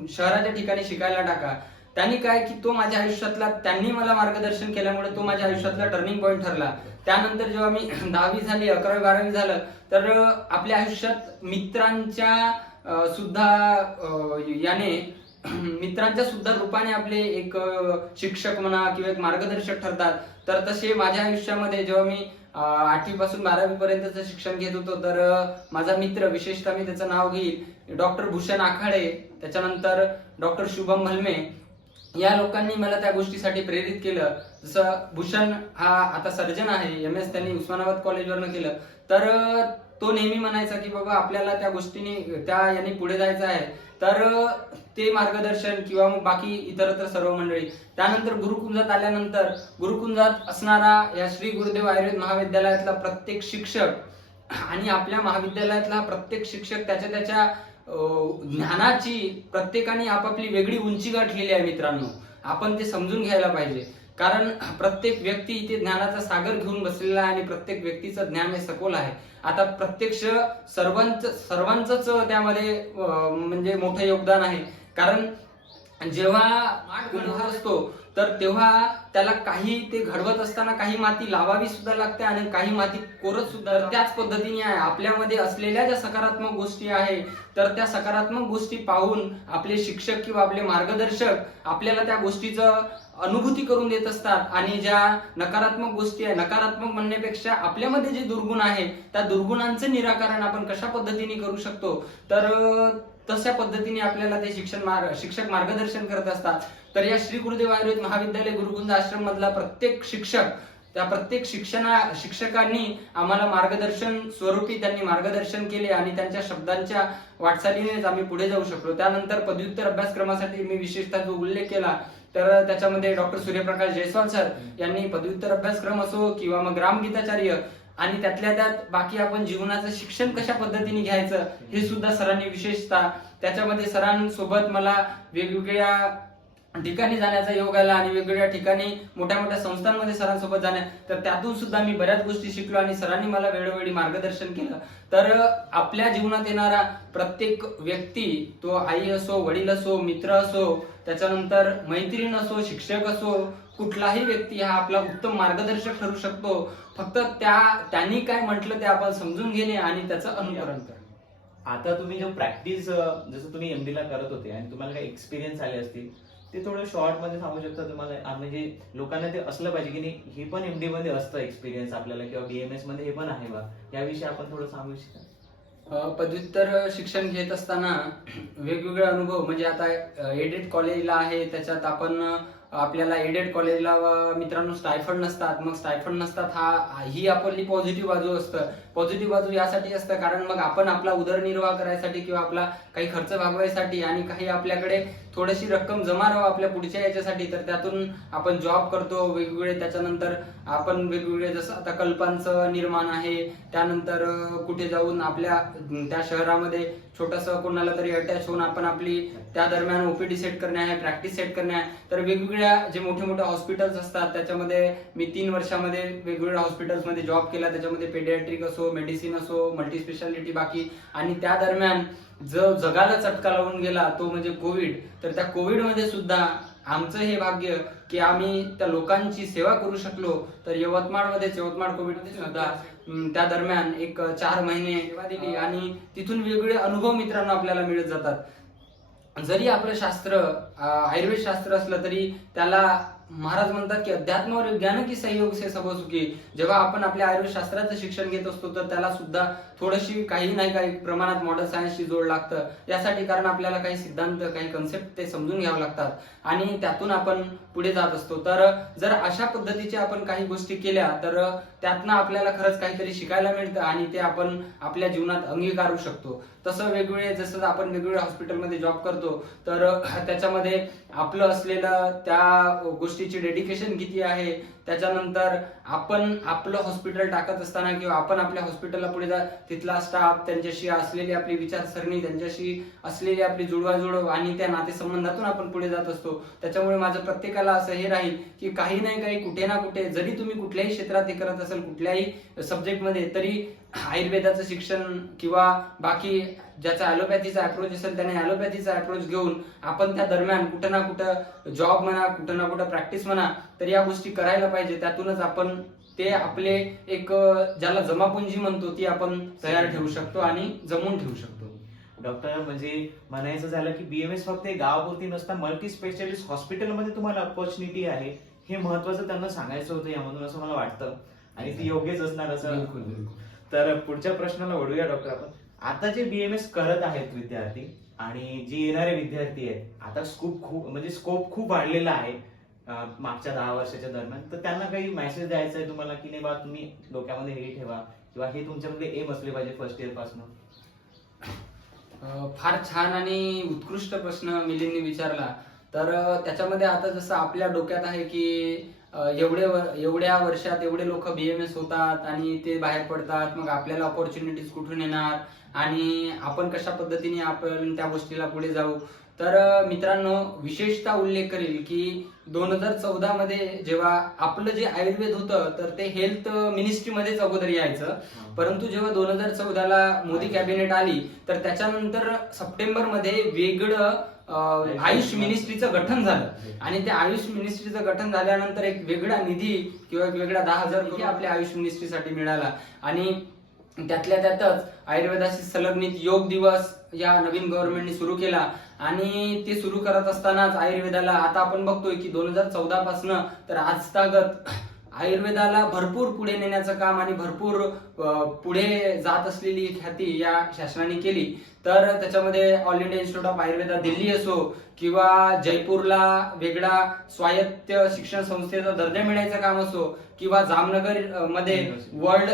शहराच्या ठिकाणी शिकायला टाका. त्यांनी काय की तो माझ्या आयुष्यातला, त्यांनी मला मार्गदर्शन केल्यामुळे तो माझ्या आयुष्यातला टर्निंग पॉइंट ठरला. त्यानंतर जेव्हा मी 10वी झाली 11वी 12वी झालं तर आपल्या आयुष्यात मित्रांच्या सुद्धा रूपाने आपले एक शिक्षक म्हणा किंवा एक मार्गदर्शक ठरतात. तर तसे माझ्या आयुष्यामध्ये जेव्हा मी 8वी पासून 12वी पर्यंतचं शिक्षण घेत होतो तर माझा मित्र, विशेषतः मी त्याचं नाव घेईल, डॉक्टर भूषण आखाडे, त्याच्यानंतर डॉक्टर शुभम भलमे, या लोकांनी मला त्या गोष्टीसाठी प्रेरित केलं. जसं भूषण हा आता सर्जन आहे, MS त्यांनी उस्मानाबाद कॉलेजवरनं केलं, तर तो नेहमी म्हणायचा की बाबा आपल्याला त्या गोष्टीने त्या याने पुढे जायचं आहे. तर ते मार्गदर्शन किंवा मग बाकी इतरत्र सर्व मंडळी. त्यानंतर गुरुकुंजात आल्यानंतर गुरुकुंजात असणारा या श्री गुरुदेव आयुर्वेद महाविद्यालयातला प्रत्येक शिक्षक आणि आपल्या महाविद्यालयातला प्रत्येक शिक्षक त्याच्या ज्ञानाची प्रत्येकाने आपापली वेगळी उंची गाठलेली आहे. मित्रांनो, आपण ते समजून घ्यायला पाहिजे, कारण प्रत्येक व्यक्ती इथे ज्ञानाचा सागर घेऊन बसलेला आहे आणि प्रत्येक व्यक्तीचं ज्ञान हे सखोल आहे. आता प्रत्यक्ष सर्वांचंच त्यामध्ये म्हणजे मोठं योगदान आहे. कारण जेव्हा माठ असतो तर तेव्हा त्याला काही ते घडवत असताना काही माती लावावी सुद्धा लागते आणि काही माती कोरत सुद्धा. त्याच पद्धतीने आहे आपल्यामध्ये असलेल्या ज्या सकारात्मक गोष्टी आहे तर त्या सकारात्मक गोष्टी पाहून आपले शिक्षक किंवा आपले मार्गदर्शक आपल्याला त्या गोष्टीचं अनुभूती करून देत असतात. आणि ज्या नकारात्मक गोष्टी आहे, नकारात्मक म्हणण्यापेक्षा आपल्यामध्ये जे दुर्गुण आहे त्या दुर्गुणांचं निराकरण आपण कशा पद्धतीने करू शकतो, तर तशा पद्धतीने आपल्याला ते शिक्षक मार्गदर्शन करत असतात. तर या श्री गुरुदेव आयुर्वेद महाविद्यालय गुरुकुंज आश्रम मधला प्रत्येक शिक्षक, त्या प्रत्येक शिक्षकांनी आम्हाला मार्गदर्शन स्वरूपी त्यांनी मार्गदर्शन केले आणि त्यांच्या शब्दांच्या वाटचालीनेच आम्ही पुढे जाऊ शकलो. त्यानंतर पदव्युत्तर अभ्यासक्रमासाठी मी विशेषतः जो उल्लेख केला तर त्याच्यामध्ये डॉक्टर सूर्यप्रकाश जयस्वाल सर यांनी पदव्युत्तर अभ्यासक्रम असो किंवा मग रामगीताचार्य आणि त्यातल्या त्यात बाकी आपण जीवनाचं शिक्षण कशा पद्धतीने घ्यायचं हे सुद्धा सरांनी विशेषतः त्याच्यामध्ये सरांसोबत मला वेगवेगळ्या ठिकाणी जाण्याचा योग आला आणि वेगवेगळ्या ठिकाणी मोठ्या मोठ्या संस्थांमध्ये सरांसोबत जाण्या, तर त्यातून सुद्धा मी बऱ्याच गोष्टी शिकलो आणि सरांनी मला वेळोवेळी मार्गदर्शन केलं. तर आपल्या जीवनात येणारा प्रत्येक व्यक्ती, तो आई असो, वडील असो, मित्र असो, त्याच्यानंतर मैत्रीण असो, शिक्षक असो, कुठलाही व्यक्ती हा आपला उत्तम मार्गदर्शक ठरू शकतो. फक्त त्यांनी काय म्हटलं ते आपण समजून घेणे आणि त्याचं अनुकरण करणे. आता तुम्ही जो प्रॅक्टिस जसं तुम्ही एमडी ला करत होते आणि तुम्हाला काही एक्सपिरियन्स आले असतील, ते थोडं शॉर्ट मध्ये सांगू शकता तुम्हाला? म्हणजे लोकांना ते असलं पाहिजे की नाही, हे पण एमडी मध्ये असतं एक्सपिरियन्स आपल्याला, किंवा बीएमएस मध्ये हे पण आहे बा, याविषयी आपण थोडं सांगू इच्छिता? पदव्युत्तर शिक्षण घेत असताना वेगवेगळे अनुभव, म्हणजे आता एडेड कॉलेजला आहे, त्याच्यात आपण आपल्याला एडेड कॉलेजला मित्रांनो स्टायफंड नसतात. मग स्टायफंड नसतात ही आपली पॉझिटिव्ह बाजू असतं. पॉझिटिव्ह बाजू यासाठी असतं कारण मग आपण आपला उदरनिर्वाह करायसाठी किंवा आपला काही खर्च भागवायसाठी आणि काही आपल्याकडे थोडीशी रक्कम जमा राहावं आपल्या पुढच्या याच्यासाठी, तर त्यातून आपण जॉब करतो वेगवेगळे. त्याच्यानंतर आपण वेगवेगळे, जसं आता कल्पांचं निर्माण आहे, त्यानंतर कुठे जाऊन आपल्या त्या शहरामध्ये छोटंसं कोणाला तरी अटॅच होऊन आपण आपली त्या दरम्यान ओपीडी सेट करणे आहे, प्रॅक्टिस सेट करणे आहे. तर वेगवेगळ्या जे मोठे मोठे हॉस्पिटल्स असतात त्याच्यामध्ये मी 3 वर्षामध्ये वेगवेगळ्या हॉस्पिटल्समध्ये जॉब केला. त्याच्यामध्ये पेडियाट्रिक असो, मेडिसिन असो, मल्टी स्पेशालिटी बाकी. आणि त्या दरम्यान जो जगाला चटका लावून गेला तो म्हणजे कोविड. तर त्या कोविडमध्ये सुद्धा आमचं हे भाग्य की आम्ही त्या लोकांची सेवा करू शकलो. तर यवतमाळ कोविडमध्ये सुद्धा त्या दरम्यान एक 4 महिने सेवा दिली आणि तिथून वेगवेगळे अनुभव मित्रांनो आपल्याला मिळत जातात. जरी आपलं शास्त्र आयुर्वेद शास्त्र असलं तरी त्याला महाराज म्हणतात की अध्यात्म और विज्ञान की सहयोग से सब सुखी. जेव्हा आपण आपल्या आयुर्वेद शास्त्राचं शिक्षण घेत असतो तर त्याला सुद्धा थोडीशी काही नाही काही प्रमाणात मॉडर्न सायन्सची जोड लागतं यासाठी, कारण आपल्याला काही सिद्धांत, काही कन्सेप्ट ते समजून घ्यावे लागतात आणि त्यातून आपण पुढे जात असतो. तर जर अशा पद्धतीच्या आपण काही गोष्टी केल्या तर त्यातनं आपल्याला खरंच काहीतरी शिकायला मिळतं आणि ते आपण आपल्या जीवनात अंगीकारू शकतो. तसं वेगवेगळे, जसं आपण वेगवेगळ्या हॉस्पिटलमध्ये जॉब करतो तर त्याच्यामध्ये आपलं असलेलं त्या गोष्टीची डेडिकेशन किती आहे, त्याच्यानंतर आपण आपलं हॉस्पिटल टाकत असताना किंवा आपण आपल्या हॉस्पिटलला पुढे तिथला स्टाफ, त्यांच्याशी असलेली आपली विचारसरणी, त्यांच्याशी असलेली आपली जुळवाजुळव आणि त्या नातेसंबंधातून आपण पुढे जात असतो. त्याच्यामुळे माझं प्रत्येकाला असं हे राहील की काही नाही काही कुठे ना कुठे, जरी तुम्ही कुठल्याही क्षेत्रात हे करत असेल, कुठल्याही सब्जेक्टमध्ये, तरी आयुर्वेदाचं शिक्षण किंवा बाकी ज्याचा ॲलोपॅथीचा अप्रोच असेल त्याने ॲलोपॅथीचा अप्रोच घेऊन आपण त्या दरम्यान कुठं ना कुठं जॉब म्हणा, कुठं ना कुठं प्रॅक्टिस म्हणा, तर या गोष्टी करायला पाहिजे. त्यातूनच आपण ते आपले एक ज्याला जमापुंजी म्हणतो ती आपण तयार ठेवू शकतो आणि जमवून ठेवू शकतो. डॉक्टर, म्हणजे म्हणायचं झालं की बीएमएस फक्त गावापुरती नसता मल्टी स्पेशालिस्ट हॉस्पिटलमध्ये तुम्हाला अपॉर्च्युनिटी आहे, हे महत्वाचं त्यांना सांगायचं होतं यामधून, असं मला वाटतं आणि ती योग्यच असणार असं. तर पुढच्या प्रश्नाला वळूया डॉक्टर आपण. आता जे बीएमएस करत आहेत विद्यार्थी आणि जे येणारे विद्यार्थी आहेत, आता स्कोप खूप वाढलेला आहे मागच्या 10 वर्षाच्या दरम्यान, तर त्यांना काही मेसेज द्यायचा आहे तुम्हाला की नाही बा तुम्ही डोक्यामध्ये हे ठेवा किंवा हे तुमच्यामध्ये एम असले पाहिजे फर्स्ट इयर पासून? फार छान आणि उत्कृष्ट प्रश्न मिलिंदने विचारला. तर त्याच्यामध्ये आता जसं आपल्या डोक्यात आहे की एवढ्या वर्षात एवढे लोक बीएमएस होतात आणि ते बाहेर पडतात, मग आपल्याला अपॉर्च्युनिटीज कुठून येणार आणि आपण कशा पद्धतीने आपण त्या गोष्टीला पुढे जाऊ. तर मित्रांनो, विशेषतः उल्लेख करेल की 2014 मध्ये जेव्हा आपलं जे आयुर्वेद होतं तर ते हेल्थ मिनिस्ट्रीमध्येच अगोदर यायचं, परंतु जेव्हा 2014ला मोदी कॅबिनेट आली तर त्याच्यानंतर सप्टेंबर मध्ये वेगळं आयुष मिनिस्ट्रीचं गठन झालं आणि त्या आयुष मिनिस्ट्रीचं गठन झाल्यानंतर एक वेगळा निधी किंवा एक वेगळा 10,000 निधी आपल्या आयुष मिनिस्ट्रीसाठी मिळाला आणि त्यातल्या त्यातच आयुर्वेदाशी संलग्नित योग दिवस या नवीन गव्हर्नमेंटने सुरू केला आणि ते सुरू करत असतानाच आयुर्वेदाला आता आपण बघतोय की 2014 पासून तर आजतागत आयुर्वेदाला भरपूर पुढे नेण्याचं काम आणि भरपूर पुढे जात असलेली ख्याती या शासनाने केली. तर त्याच्यामध्ये all India institute of Ayurveda Delhi असो किंवा जयपूरला वेगळा स्वायत्त शिक्षण संस्थेचा दर्जा मिळायचं काम असो किंवा जामनगर मध्ये वर्ल्ड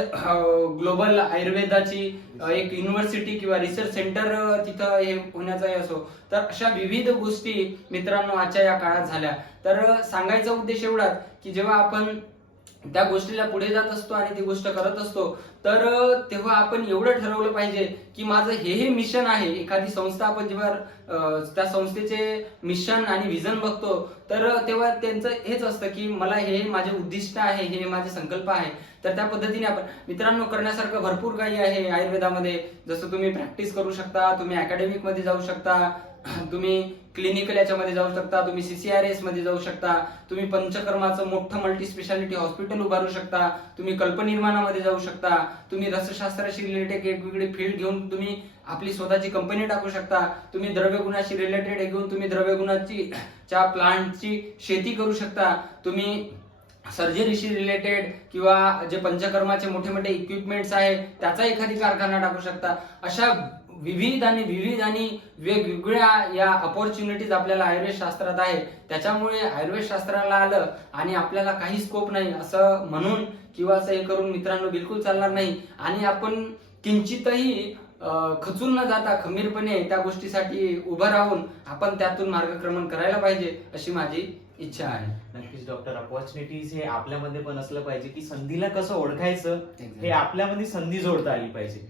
ग्लोबल आयुर्वेदाची एक युनिव्हर्सिटी किंवा रिसर्च सेंटर तिथं हे होण्याचा असो, तर अशा विविध गोष्टी मित्रांनो आजच्या या काळात झाल्या. तर सांगायचा उद्देश एवढाच की जेव्हा आपण त्या गोष्टीला पुढे जात असतो आणि ती गोष्ट करत असतो, तर तेव्हा आपण एवढं ठरवलं पाहिजे की माझं हे मिशन आहे. एखादी संस्था आपण जेव्हा त्या संस्थेचे मिशन आणि विजन बघतो, तर तेव्हा त्यांचं हेच असतं की मला हे माझे उद्दिष्ट आहे, हे माझे संकल्प आहे. तर त्या पद्धतीने आपण मित्रांनो करण्यासारखं भरपूर काही आहे आयुर्वेदामध्ये. जसं तुम्ही प्रॅक्टिस करू शकता, तुम्ही अकॅडमिक मध्ये जाऊ शकता, तुम्ही क्लिनिकल याच्यामध्ये जाऊ शकता, तुम्ही CCRS मध्ये जाऊ शकता, तुम्ही पंचकर्माचं मोठं मल्टी स्पेशालिटी हॉस्पिटल उभारू शकता, तुम्ही कल्पनिर्माणामध्ये जाऊ शकता, तुम्ही रसशास्त्राशी रिलेटेड वेगवेगळी फील्ड घेऊन तुम्ही आपली स्वतःची कंपनी टाकू शकता, तुम्ही द्रव्यगुणाशी रिलेटेड घेऊन तुम्ही द्रव्यगुणाची च्या प्लांटची शेती करू शकता, तुम्ही सर्जरीशी रिलेटेड किंवा जे पंचकर्माचे मोठे मोठे इक्विपमेंट्स आहे त्याचा एखादी कारखाना टाकू शकता. अशा विविध आणि वेगवेगळ्या या अपॉर्च्युनिटीज आपल्याला आयुर्वेद शास्त्रात आहे. त्याच्यामुळे आयुर्वेद शास्त्राला आलं आणि आपल्याला काही स्कोप नाही असं म्हणून किंवा असं हे करून मित्रांनो बिलकुल चालणार नाही. आणि आपण किंचितही खचून न जाता खंबीरपणे त्या गोष्टीसाठी उभं राहून आपण त्यातून मार्गक्रमण करायला पाहिजे अशी माझी इच्छा आहे. नक्कीच डॉक्टर, अपॉर्च्युनिटीज हे आपल्यामध्ये पण असलं पाहिजे की संधीला कसं ओळखायचं हे आपल्यामध्ये संधी जोडता आली पाहिजे.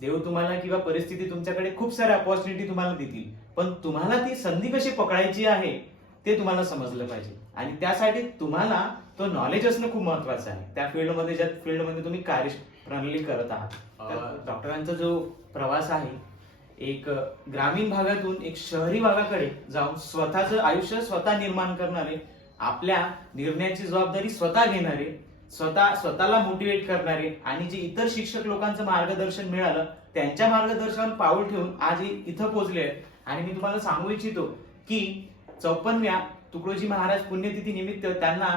देव तुम्हाला किंवा परिस्थिती तुमच्याकडे खूप साऱ्या अपॉर्च्युनिटी तुम्हाला देतील, पण तुम्हाला ती संधी कशी पकडायची आहे ते तुम्हाला समजलं पाहिजे. आणि त्यासाठी तुम्हाला तो नॉलेज असणं खूप महत्वाचं आहे त्या फील्डमध्ये, ज्या फील्डमध्ये तुम्ही कार्यप्रणाली करत आहात. तर डॉक्टरांचा जो प्रवास आहे, एक ग्रामीण भागातून एक शहरी भागाकडे जाऊन स्वतःचं आयुष्य स्वतः निर्माण करणारे, आपल्या निर्णयाची जबाबदारी स्वतः घेणारे, स्वतःला मोटिवेट करणारे आणि जे इतर शिक्षक लोकांचं मार्गदर्शन मिळालं त्यांच्या मार्गदर्शनावर पाऊल ठेवून आज इथं पोहोचले आहेत. आणि मी तुम्हाला सांगू इच्छितो की 54व्या तुकडोजी महाराज पुण्यतिथी निमित्त त्यांना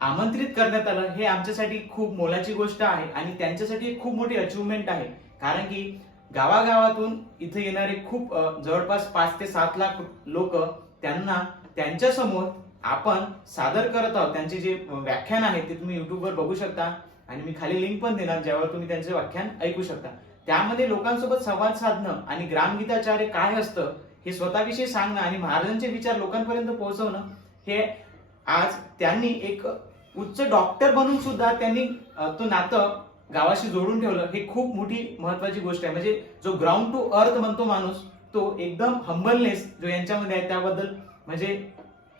आमंत्रित करण्यात आलं. हे आमच्यासाठी खूप मोलाची गोष्ट आहे आणि त्यांच्यासाठी एक खूप मोठी अचिव्हमेंट आहे. कारण की गावागावातून इथे येणारे खूप जवळपास 5 ते 7 लाख लोक त्यांना त्यांच्या समोर आपण सादर करत आहोत. त्यांचे जे व्याख्यान आहे ते तुम्ही युट्यूबवर बघू शकता आणि मी खाली लिंक पण देणार ज्यावर तुम्ही त्यांचे व्याख्यान ऐकू शकता. त्यामध्ये लोकांसोबत संवाद साधणं आणि ग्रामगीताचार्य काय असतं हे स्वतःविषयी सांगणं आणि महाराजांचे विचार लोकांपर्यंत पोहोचवणं, हे आज त्यांनी एक उच्च डॉक्टर बनून सुद्धा त्यांनी तो नातं गावाशी जोडून ठेवलं. हे खूप मोठी महत्वाची गोष्ट आहे. म्हणजे जो ग्राउंड टू अर्थ म्हणतो माणूस, तो एकदम हंबलनेस जो यांच्यामध्ये आहे त्याबद्दल म्हणजे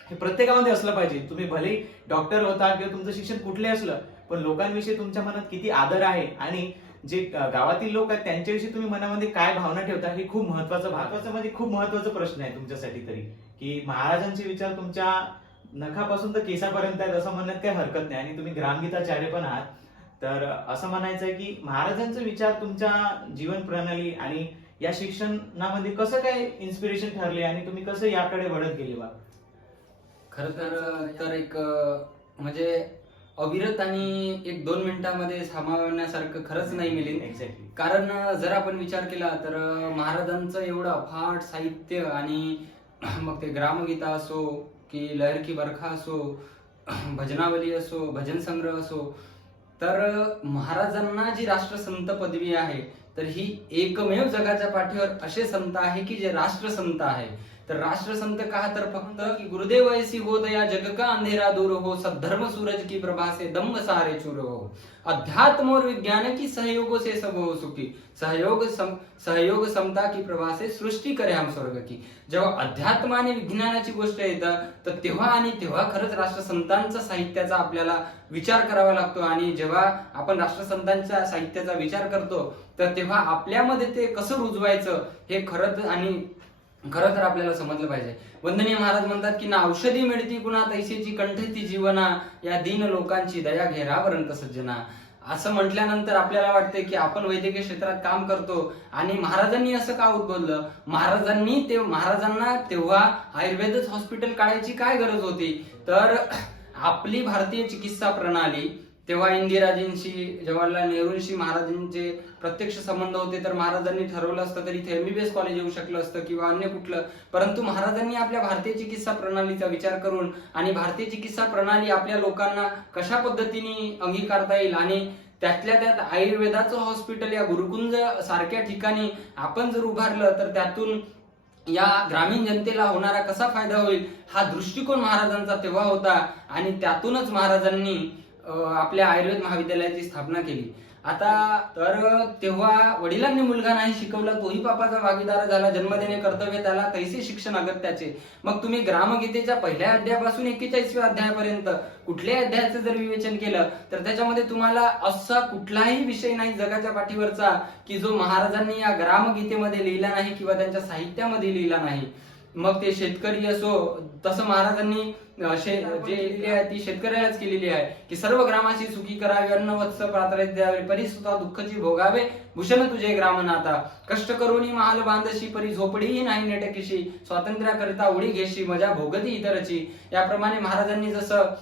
हे प्रत्येकामध्ये असलं पाहिजे. तुम्ही भले डॉक्टर होता किंवा तुमचं शिक्षण कुठले असलं, पण लोकांविषयी तुमच्या मनात किती आदर आहे आणि जे गावातील लोक आहेत त्यांच्याविषयी तुम्ही मनामध्ये काय भावना ठेवता हे खूप महत्वाचं म्हणजे खूप महत्वाचा प्रश्न आहे तुमच्यासाठी तरी, की महाराजांचे विचार तुमच्या नखापासून तर केसापर्यंत आहेत असं म्हणण्यात काही हरकत नाही. आणि तुम्ही ग्रामगीताचार्य पण आहात, तर असं म्हणायचं आहे की महाराजांचे विचार तुमच्या जीवन प्रणाली आणि या शिक्षणामध्ये कसं काय इन्स्पिरेशन ठरले आणि तुम्ही कसं याकडे वळत गेले बा? खरं तर एक म्हणजे अविरत आणि 1-2 मिनिटांमध्ये सामावण्यासारखं खरंच नाही मिळेल. एक्झॅक्टली. कारण जर आपण विचार केला तर महाराजांचं एवढं अफाट साहित्य आणि मग ते ग्रामगीता असो की लहर की बरखा असो, भजनावली असो, भजन संग्रह असो, तर महाराजांना जी राष्ट्रसंत पदवी आहे तर ही एकमेव जगाच्या पाठीवर असे संत आहे की जे राष्ट्रसंत आहे. तर राष्ट्रसंत कहा तर फक्त की गुरुदेव ऐसी हो दया जग का अंधेरा दूर हो, सद्धर्म सूरज की प्रभा से दम्भ सारे चूर हो, अध्यात्म और विज्ञान की सहयोगों से सब हो सुखी, सहयोग समता की प्रभा से सृष्टी करे हम स्वर्ग की. जेव्हा अध्यात्म आणि विज्ञानाची गोष्ट येतं तर तेव्हा खरंच राष्ट्रसंतांचा साहित्याचा आपल्याला विचार करावा लागतो. आणि जेव्हा आपण राष्ट्रसंतांच्या साहित्याचा विचार करतो तर तेव्हा आपल्यामध्ये ते कसं रुजवायचं हे खरं तर आपल्याला समजलं पाहिजे. वंदनीय महाराज म्हणतात की ना औषधी मिळती कुणा तैसेची कंठती जीवना, या दीन लोकांची दया घेरावरंत सज्जना. असं म्हटल्यानंतर आपल्याला वाटते की आपण वैद्यकीय क्षेत्रात काम करतो आणि महाराजांनी असं का उद्भवलं, महाराजांना तेव्हा आयुर्वेदच हॉस्पिटल काढायची काय गरज होती. तर आपली भारतीय चिकित्सा प्रणाली तेव्हा इंदिराजींशी, जवाहरलाल नेहरूंशी महाराजांचे प्रत्यक्ष संबंध होते, तर महाराजांनी ठरवलं असतं तर इथे MBBS कॉलेज येऊ शकलं असतं किंवा अन्य कुठलं. परंतु महाराजांनी आपल्या भारतीय चिकित्सा प्रणालीचा विचार करून आणि भारतीय चिकित्सा प्रणाली आपल्या लोकांना कशा पद्धतीने अंगीकारता येईल आणि त्यातल्या त्यात आयुर्वेदाचं हॉस्पिटल या गुरुकुंज सारख्या ठिकाणी आपण जर उभारलं तर त्यातून या ग्रामीण जनतेला होणारा कसा फायदा होईल हा दृष्टिकोन महाराजांचा तेव्हा होता. आणि त्यातूनच महाराजांनी आपल्या आयुर्वेद महाविद्यालयाची स्थापना केली. आता तर तेव्हा वडिलांनी मुलगा नाही शिकवला, तोही पापाचा भागीदार झाला, जन्म देणे कर्तव्य त्याला, तैसे शिक्षण अगत्याचे. मग तुम्ही ग्रामगीतेच्या पहिल्या अध्यायापासून 41व्या अध्यायापर्यंत कुठल्याही अध्यायाचं जर विवेचन केलं तर त्याच्यामध्ये तुम्हाला असा कुठलाही विषय नाही जगाच्या पाठीवरचा की जो महाराजांनी या ग्रामगीतेमध्ये लिहिला नाही किंवा त्यांच्या साहित्यामध्ये लिहिला नाही. मग ते शेतकरी असो, तसं महाराजांनी जे लिहिली आहे ती शेतकऱ्यालाच केलेली आहे की सर्व ग्रामाची सुखी करावी, अन्न वत्स पात्रात द्यावे, परी सुद्धा दुःखची भोगावे, भूषण तुझे ग्रामनाथा, कष्ट करूनी महाल बांधशी, परी झोपडीही नाही नेटकीशी, स्वातंत्र्याकरिता उडी घेशी, मजा भोगती इतरची. याप्रमाणे महाराजांनी जसं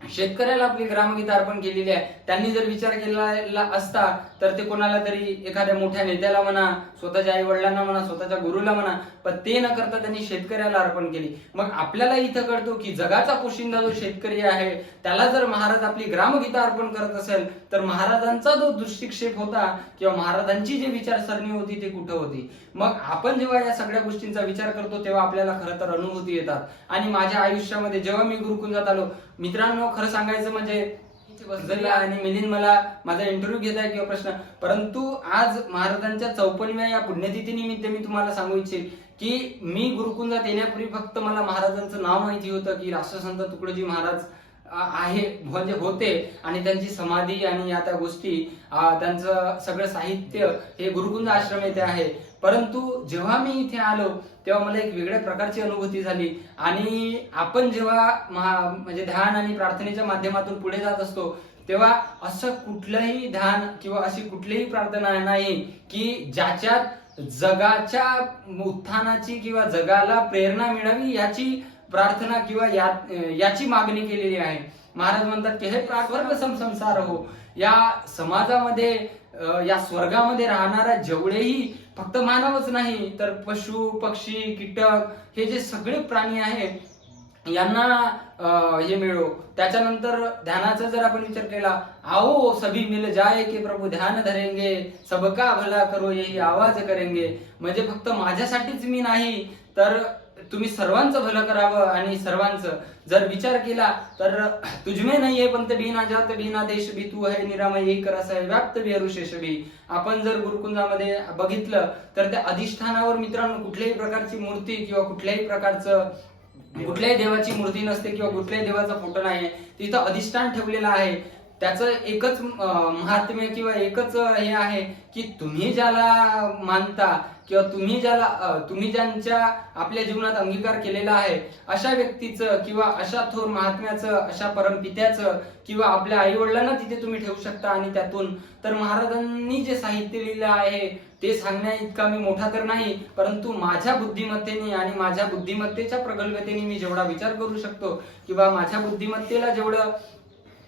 शेतकऱ्याला आपली ग्रामगीता अर्पण केलेली आहे, त्यांनी जर विचार केलेला असता तर ते कोणाला तरी एखाद्या मोठ्या नेत्याला म्हणा, स्वतःच्या आई वडिलांना म्हणा, स्वतःच्या गुरुला म्हणा, पण ते न करता त्यांनी शेतकऱ्याला अर्पण केली. मग आपल्याला इथं कळतो की जगाचा पोशिंदा जो शेतकरी आहे त्याला जर महाराज आपली ग्रामगीता अर्पण करत असेल तर महाराजांचा जो दृष्टिक्षेप होता किंवा महाराजांची जी विचारसरणी होती ती कुठं होती. मग आपण जेव्हा या सगळ्या गोष्टींचा विचार करतो तेव्हा आपल्याला खरं तर अनुभूती येतात. आणि माझ्या आयुष्यामध्ये जेव्हा मी गुरुकुंजात आलो, मित्रांनो खरं सांगायचं म्हणजे बसलेला आणि मिलिंद मला माझा इंटरव्ह्यू घेत आहे किंवा प्रश्न, परंतु आज महाराजांच्या 54व्या या पुण्यतिथीनिमित्त मी तुम्हाला सांगू इच्छित की मी गुरुकुंजात येण्यापूर्वी फक्त मला महाराजांचं नाव माहिती होतं की राष्ट्रसंत तुकडोजी महाराज आहे म्हणजे होते आणि त्यांची समाधी आणि या त्या गोष्टी, त्यांचं सगळं साहित्य हे गुरुकुंज आश्रम येथे आहे. परंतु जेव्हा मी इथे आलो तेव्हा मला एक वेगळ्या प्रकारची अनुभूती झाली. आणि आपण जेव्हा म्हणजे ध्यान आणि प्रार्थनेच्या माध्यमातून पुढे जात असतो तेव्हा असं कुठलंही ध्यान किंवा अशी कुठलीही प्रार्थना नाही की ज्याच्यात जगाच्या उत्थानाची किंवा जगाला प्रेरणा मिळावी याची प्रार्थना किंवा याची मागणी केलेली आहे. महाराज म्हणतात की हे स्वर्ग संसार हो, या समाजामध्ये या स्वर्गामध्ये राहणारा जेवढेही फक्त मानवच नाही तर पशु पक्षी कीटक हे जे सगळे प्राणी आहेत यांना हे मिळो. त्याच्यानंतर ध्यानाचा जर आपण विचार केला, आओ सभी मिल जाए के प्रभु ध्यान धरेंगे, सबका भला करो यही आवाज करेंगे. म्हणजे फक्त माझ्यासाठीच मी नाही तर तुम्ही सर्वांचं भलं करावं आणि सर्वांचं जर विचार केला तर तुझमे नाहीये पंत बिना जात बिना देश भी तू है निरामय एक रस आहे व्याप्त विहरुशेष भी. आपण जर गुरुकुंजामध्ये बघितलं तर त्या अधिष्ठानावर मित्रांनो कुठल्याही प्रकारची मूर्ती किंवा कुठल्याही प्रकारचं कुठल्याही देवाची मूर्ती नसते किंवा कुठल्याही देवाचा फोटो नाही, तिथं अधिष्ठान ठेवलेलं आहे. त्याचं एकच महात्म्य किंवा एकच हे आहे की तुम्ही ज्याला मानता किंवा तुम्ही ज्यांच्या आपल्या जीवनात अंगीकार केलेला आहे अशा व्यक्तीचं किंवा अशा थोर महात्म्याचं, अशा परमपित्याचं किंवा आपल्या आई वडिलांना तिथे तुम्ही ठेवू शकता. आणि त्यातून तर महाराजांनी जे साहित्य लिहिलं आहे ते सांगण्या इतका मी मोठा तर नाही, परंतु माझ्या बुद्धिमत्तेने आणि माझ्या बुद्धिमत्तेच्या प्रगल्भतेने मी जेवढा विचार करू शकतो किंवा माझ्या बुद्धिमत्तेला जेवढं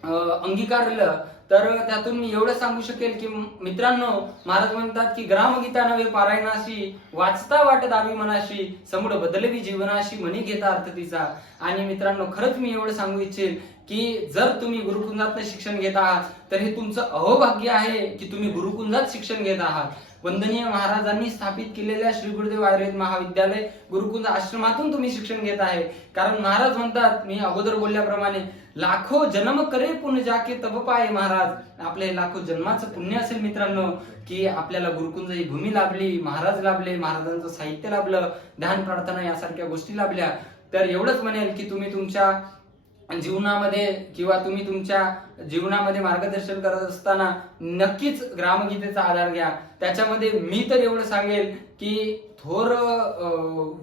अंगीकारलं तर त्यातून मी एवढं सांगू शकेल की मित्रांनो, महाराज म्हणतात की ग्रामगीता नव्हे पारायणाशी, वाचता वाट दावी मनाशी, समुड बदलवी जीवनाशी, मनी घेता अर्थ तिचा. आणि मित्रांनो खरंच मी एवढं सांगू इच्छेल की जर तुम्ही गुरुकुंजात शिक्षण घेत आहात तर हे तुमचं अहोभाग्य आहे की तुम्ही गुरुकुंजात शिक्षण घेत आहात. वंदनीय महाराजांनी स्थापित केलेल्या श्री गुरुदेव आयुर्वेद महाविद्यालय गुरुकुंज आश्रमातून तुम्ही शिक्षण घेत आहे. कारण महाराज म्हणतात, मी अगोदर बोलल्याप्रमाणे, लाखो जन्म करे पुण्य जाके तब पाय महाराज. आपले लाखो जन्माचं पुण्य असेल मित्रांनो की आपल्याला गुरुकुंज ही भूमी लाभली, महाराज लाभले, महाराजांचं साहित्य लाभलं, ध्यान प्रार्थना यासारख्या गोष्टी लाभल्या. तर एवढंच म्हणेल की तुम्ही तुमच्या जीवनामध्ये किंवा तुम्ही तुमच्या जीवनामध्ये मार्गदर्शन करत असताना नक्कीच ग्रामगीतेचा आधार घ्या. त्याच्यामध्ये मी तर एवढं सांगेल की थोर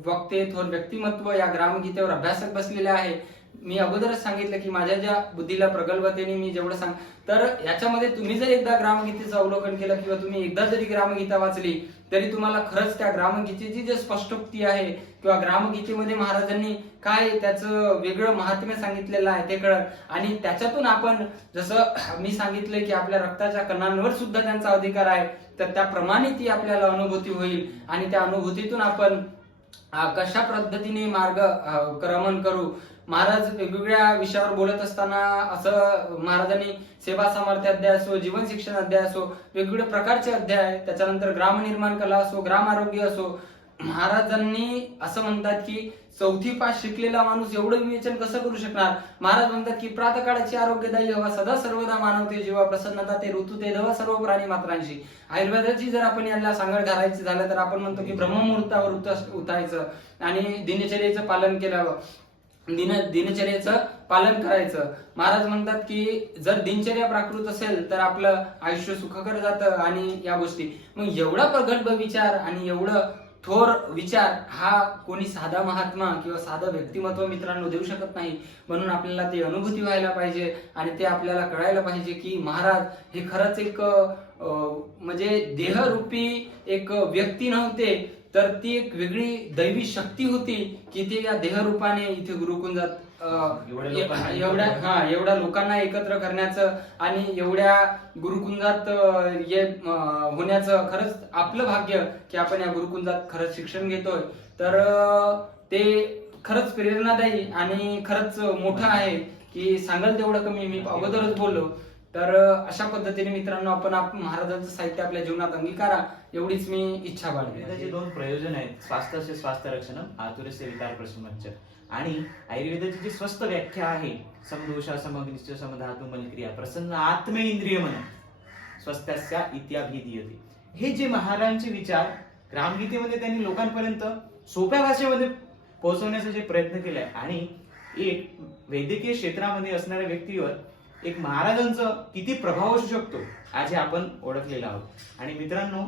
वक्ते, थोर व्यक्तिमत्व या ग्रामगीतेवर अभ्यासक बसलेले आहे. मी अगोदरच सांगितलं की माझ्या ज्या बुद्धीला प्रगल्भतेने मी जेवढं सांग, तर याच्यामध्ये तुम्ही जर एकदा ग्रामगीतेचं अवलोकन केलं किंवा तुम्ही एकदा जरी ग्रामगीता वाचली तरी तुम्हाला खरंच त्या ग्रामगीतेची जी स्पष्टोक्ती आहे किंवा ग्रामगीतेमध्ये महाराजांनी काय त्याचं वेगळं महात्म्य सांगितलेलं आहे ते कळत. आणि त्याच्यातून आपण जसं मी सांगितलं की आपल्या रक्ताच्या कणांवर सुद्धा त्यांचा अधिकार आहे, तर त्याप्रमाणे ती आपल्याला अनुभूती होईल आणि त्या अनुभूतीतून आपण कशा पद्धतीने मार्गक्रमण करू. महाराज वेगवेगळ्या विषयावर बोलत असताना असं महाराजांनी सेवा सामर्थ्य अध्याय असो, जीवन शिक्षण अध्याय असो, वेगवेगळ्या प्रकारचे अध्याय, त्याच्यानंतर ग्रामनिर्माण कला असो, ग्राम आरोग्य असो, महाराजांनी असं म्हणतात की 4थी पास शिकलेला माणूस एवढं विवेचन कसं करू शकणार? महाराज म्हणतात की प्रातःकाळाची आरोग्यदायी हवा सदा सर्वदा मानवते जीवा प्रसन्नता ते ऋतू ते दवा सर्व प्राणी मात्रांशी. आयुर्वेदाची जर आपण याला सांगड घालायची झालं तर आपण म्हणतो की ब्रह्ममुहूर्तावर उठायचं आणि दिनचर्येचं पालन केलं, दिनचर्येचं पालन करायचं. महाराज म्हणतात की जर दिनचर्या प्राकृत असेल तर आपलं आयुष्य सुखकर जातं आणि या गोष्टी. मग एवढा प्रगल्भ विचार आणि एवढं थोर विचार हा कोणी साधा महात्मा किंवा साधं व्यक्तिमत्व मित्रांनो देऊ शकत नाही. म्हणून आपल्याला ती अनुभूती व्हायला पाहिजे आणि ते आपल्याला कळायला पाहिजे की महाराज हे खरंच एक म्हणजे देहरूपी एक व्यक्ती नव्हते, तर ती एक वेगळी दैवी शक्ती होती की ते या देहरूपाने इथे गुरुकुंजात एवढ्या लोकांना एकत्र करण्याचं आणि एवढ्या गुरुकुंजात होण्याचं खरंच आपलं भाग्य की आपण या गुरुकुंजात खरंच शिक्षण घेतोय. तर ते खरंच प्रेरणादायी आणि खरंच मोठं आहे की सांगाल तेवढं कमी. मी अगोदरच बोललो. तर अशा पद्धतीने मित्रांनो आपण महाराजांचं साहित्य आपल्या जीवनात अंगीकारा एवढीच मी इच्छा बाळगते. आयुर्वेदाचे 2 प्रयोजन आहेत, स्वास्थ्य स्वास्थ्य रक्षण, आतुरस्य विकार प्रशमच्च. आणि आयुर्वेदाची जी स्वस्त व्याख्या आहे, समदोषा समग्निश्च समधातु मलक्रिया प्रसन्न आत्मे इंद्रिय मन स्वस्त्या इत्याभिधीयते. हे जे महाराजांचे विचार ग्रामगीतेमध्ये त्यांनी लोकांपर्यंत सोप्या भाषेमध्ये पोहोचवण्याचा जे प्रयत्न केलाय आणि एक वैद्यकीय क्षेत्रामध्ये असणाऱ्या व्यक्तीवर एक महाराजांचा किती प्रभाव असू शकतो आज हे आपण ओळखलेलं आहोत. आणि मित्रांनो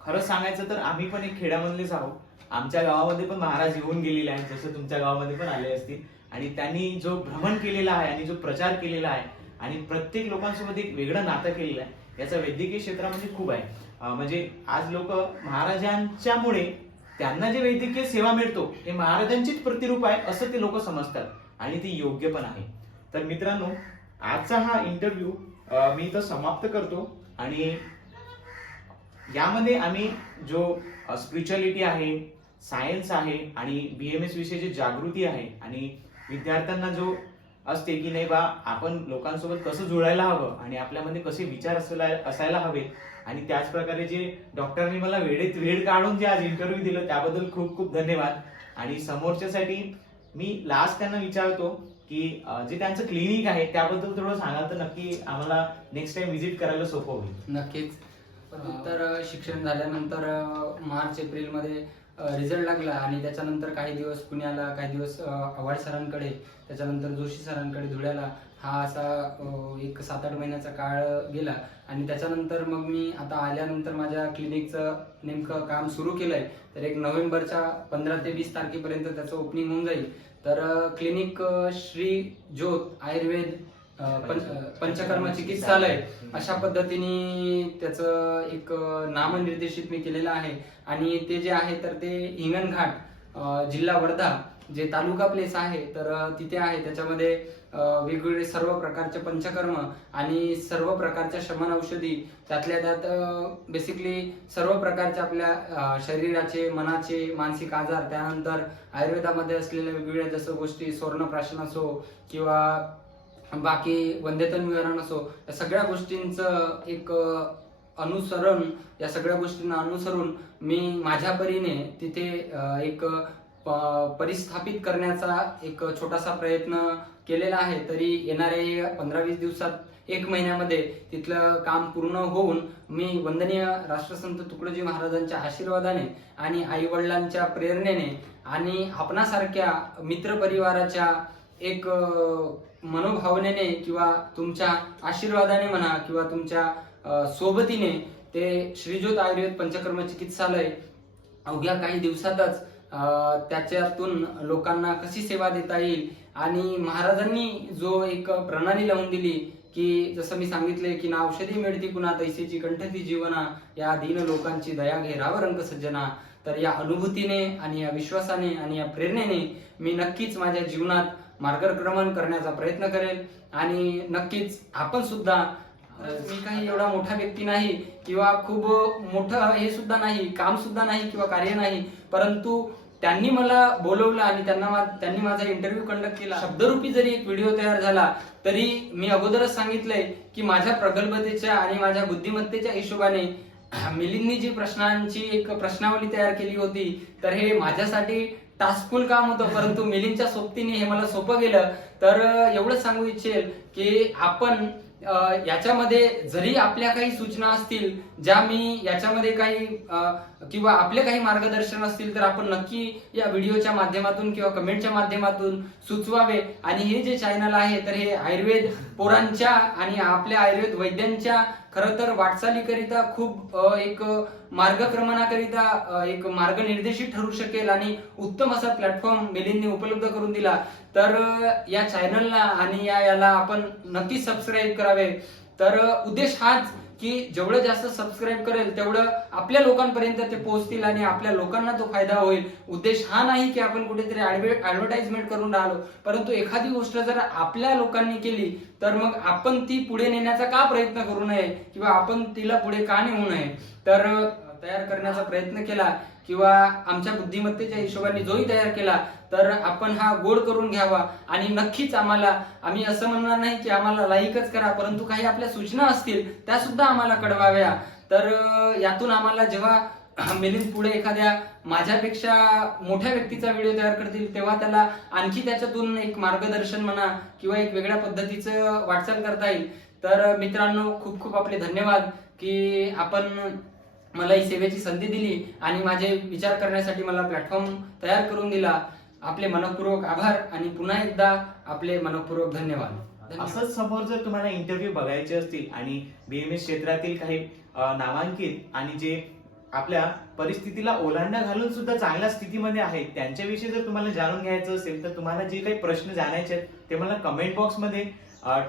खरं सांगायचं तर आम्ही पण एक खेड्यामधलेच आहोत. आमच्या गावामध्ये पण महाराज येऊन गेलेले आहेत, जसं तुमच्या गावामध्ये पण आले असतील. आणि त्यांनी जो भ्रमण केलेला आहे आणि जो प्रचार केलेला आहे आणि प्रत्येक लोकांसोबत एक वेगळं नातं केलेलं आहे याचा वैद्यकीय क्षेत्रामध्ये खूप आहे. म्हणजे आज लोक महाराजांच्यामुळे त्यांना जे वैद्यकीय सेवा मिळतो हे महाराजांचीच प्रतिरूप आहे असं ते लोक समजतात आणि ते योग्य पण आहे. तर मित्रांनो आजचा हा इंटरव्ह्यू मी इथं समाप्त करतो. आणि यामध्ये आम्ही जो स्पिरिच्युअलिटी आहे, सायन्स आहे आणि BMS विषयीची जागृती आहे आणि विद्यार्थ्यांना जो असते की नाही बा आपण लोकांसोबत कसं जुळायला हवं आणि आपल्यामध्ये कसे विचार असायला हवे आणि त्याच प्रकारे जे डॉक्टरांनी मला वेळेत वेळ काढून जे आज इंटरव्ह्यू दिलं त्याबद्दल खूप खूप धन्यवाद. आणि समोरच्यासाठी मी लास्ट त्यांना विचारतो की जे त्यांचं क्लिनिक आहे त्याबद्दल थोडं सांगाल तर नक्की आम्हाला नेक्स्ट टाइम व्हिजिट करायला सोपं होईल. नक्कीच. तर शिक्षण झाल्यानंतर मार्च एप्रिल मध्ये रिझल्ट लागला आणि त्याच्यानंतर काही दिवस पुण्याला, काही दिवस आव्हाड सरांकडे, त्याच्यानंतर जोशी सरांकडे धुळ्याला, हा असा एक 7-8 महिन्याचा काळ गेला. आणि त्याच्यानंतर मग मी आता आल्यानंतर माझ्या क्लिनिकचं नेमकं काम सुरू केलंय. तर एक नोव्हेंबरच्या 15 ते 20 तारखेपर्यंत त्याचं ओपनिंग होऊन जाईल. तर क्लिनिक श्री ज्योत आयुर्वेद पंचकर्म चिकित्सालय अशा पद्धतीने त्याचं एक नामनिर्देशित मी केलेलं आहे. आणि ते जे आहे तर ते हिंगणघाट जिल्हा वर्धा जे तालुका प्लेस आहे तर तिथे आहे. त्याच्यामध्ये वेगवेगळे सर्व प्रकारचे पंचकर्म आणि सर्व प्रकारच्या शमन औषधी, त्यातल्या त्यात बेसिकली सर्व प्रकारच्या आपल्या शरीराचे, मनाचे, मानसिक आजार, त्यानंतर आयुर्वेदामध्ये असलेल्या वेगवेगळ्या जसं गोष्टी, स्वर्णप्राशन असो किंवा बाकी वंदेतन विवरण असो, या सगळ्या गोष्टींचं एक अनुसरण, या सगळ्या गोष्टींना अनुसरून मी माझ्या परीने तिथे एक परिस्थापित करण्याचा एक छोटासा प्रयत्न केलेला आहे. तरी येणाऱ्या 15-20 दिवसात, 1 महिन्यामध्ये तिथलं काम पूर्ण होऊन मी वंदनीय राष्ट्रसंत तुकडोजी महाराजांच्या आशीर्वादाने आणि आई वडिलांच्या प्रेरणेने आणि आपणासारख्या मित्रपरिवाराच्या एक मनोभावनेने किंवा तुमच्या आशीर्वादाने म्हणा किंवा तुमच्या सोबतीने ते श्रीज्योत आयुर्वेद पंचकर्म चिकित्सालय अवघ्या काही दिवसातच त्याच्यातून लोकांना कशी सेवा देता येईल आणि महाराजांनी जो एक प्रणाली लावून दिली की जसं मी सांगितले की ना औषधी मिळती कुणा तैसेची कंठती जीवना, या दीन लोकांची दया घे राव रंग सज्जना. तर या अनुभूतीने आणि या विश्वासाने आणि या प्रेरणेने मी नक्कीच माझ्या जीवनात मार्गक्रमण करण्याचा प्रयत्न करेल. आणि नक्कीच आपण सुद्धा, मी काही एवढा मोठा व्यक्ती नाही किंवा खूप मोठं हे सुद्धा नाही, काम सुद्धा नाही किंवा कार्य नाही, परंतु त्यांनी मला बोलवलं आणि त्यांनी माझा इंटरव्ह्यू कंडक्ट केला. शब्दरूपी जरी एक व्हिडिओ तयार झाला तरी मी अगोदरच सांगितलंय की माझ्या प्रगल्भतेच्या आणि माझ्या बुद्धिमत्तेच्या हिशोबाने मिलिंदनी जी प्रश्नांची एक प्रश्नावली तयार केली होती तर हे माझ्यासाठी टास्कफुल काम होतं, परंतु मिलिंदच्या सोबतीने हे मला सोपं गेलं. तर एवढं सांगू इच्छेल की आपण याच्यामध्ये जरी आपल्या काही सूचना असतील, ज्या मी याच्यामध्ये काही किंवा आपले काही मार्गदर्शन असतील, तर आपण नक्की या व्हिडिओच्या माध्यमातून किंवा कमेंटच्या माध्यमातून सुचवावे. आणि हे जे चॅनल आहे, तर हे आयुर्वेद पोरांच्या आणि आपल्या आयुर्वेद वैद्यांच्या खरं तर वाटचालीकरिता खूप एक मार्गक्रमणाकरिता एक मार्गनिर्देशित ठरू शकेल आणि उत्तम असा प्लॅटफॉर्म मिलिंदने उपलब्ध करून दिला. तर या चॅनलला आणि याला आपण नक्कीच सबस्क्राईब करावे. तर उद्देश हाच की जेवढं जास्त सबस्क्राईब करेल तेवढं आपल्या लोकांपर्यंत ते पोहोचतील आणि आपल्या लोकांना तो फायदा होईल. उद्देश हा नाही की आपण कुठेतरी ऍडव्हर्टाइजमेंट करून राहिलो, परंतु एखादी गोष्ट जर आपल्या लोकांनी केली तर मग आपण ती पुढे नेण्याचा का प्रयत्न करू नये किंवा आपण तिला पुढे का नेऊ नये. तर तयार करण्याचा प्रयत्न केला किंवा आमच्या बुद्धिमत्तेच्या हिशोबाने जोही तयार केला, तर आपण हा गोड करून घ्यावा. आणि नक्कीच आम्ही असं म्हणणार नाही की आम्हाला लाईकच करा, परंतु काही आपल्या सूचना असतील त्या सुद्धा आम्हाला कळवाव्या. तर यातून आम्हाला जेव्हा मिलिंद पुढे एखाद्या माझ्यापेक्षा मोठ्या व्यक्तीचा व्हिडिओ तयार करतील, तेव्हा त्याला आणखी त्याच्यातून एक मार्गदर्शन म्हणा किंवा एक वेगळ्या पद्धतीचं वाटचाल करता येईल. तर मित्रांनो, खूप खूप आपले धन्यवाद की आपण मला ही सेवेची संधी दिली आणि माझे विचार करण्यासाठी मला प्लॅटफॉर्म तयार करून दिला. आपले मनपूर्वक आभार आणि पुन्हा एकदा आपले मनपूर्वक धन्यवाद. असंच समोर जर तुम्हाला इंटरव्ह्यू बघायचे असतील आणि बीएमएस क्षेत्रातील काही नामांकित आणि जे आपल्या परिस्थितीला ओलांडा घालून सुद्धा चांगल्या स्थितीमध्ये आहेत, त्यांच्याविषयी जर तुम्हाला जाणून घ्यायचं असेल, तर तुम्हाला जे काही प्रश्न जाणायचे आहेत ते मला कमेंट बॉक्समध्ये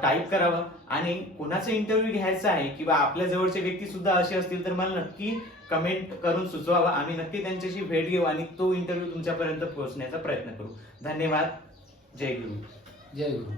टाईप करावं. आणि कोणाचा इंटरव्ह्यू घ्यायचा आहे किंवा आपल्या जवळचे व्यक्ती सुद्धा असे असतील तर मला नक्की कमेंट करून सुचवावा. आम्ही नक्की त्यांच्याशी भेट घेऊ आणि तो इंटरव्ह्यू तुमच्यापर्यंत पोहोचण्याचा प्रयत्न करू. धन्यवाद. जय गुरु. जय गुरु.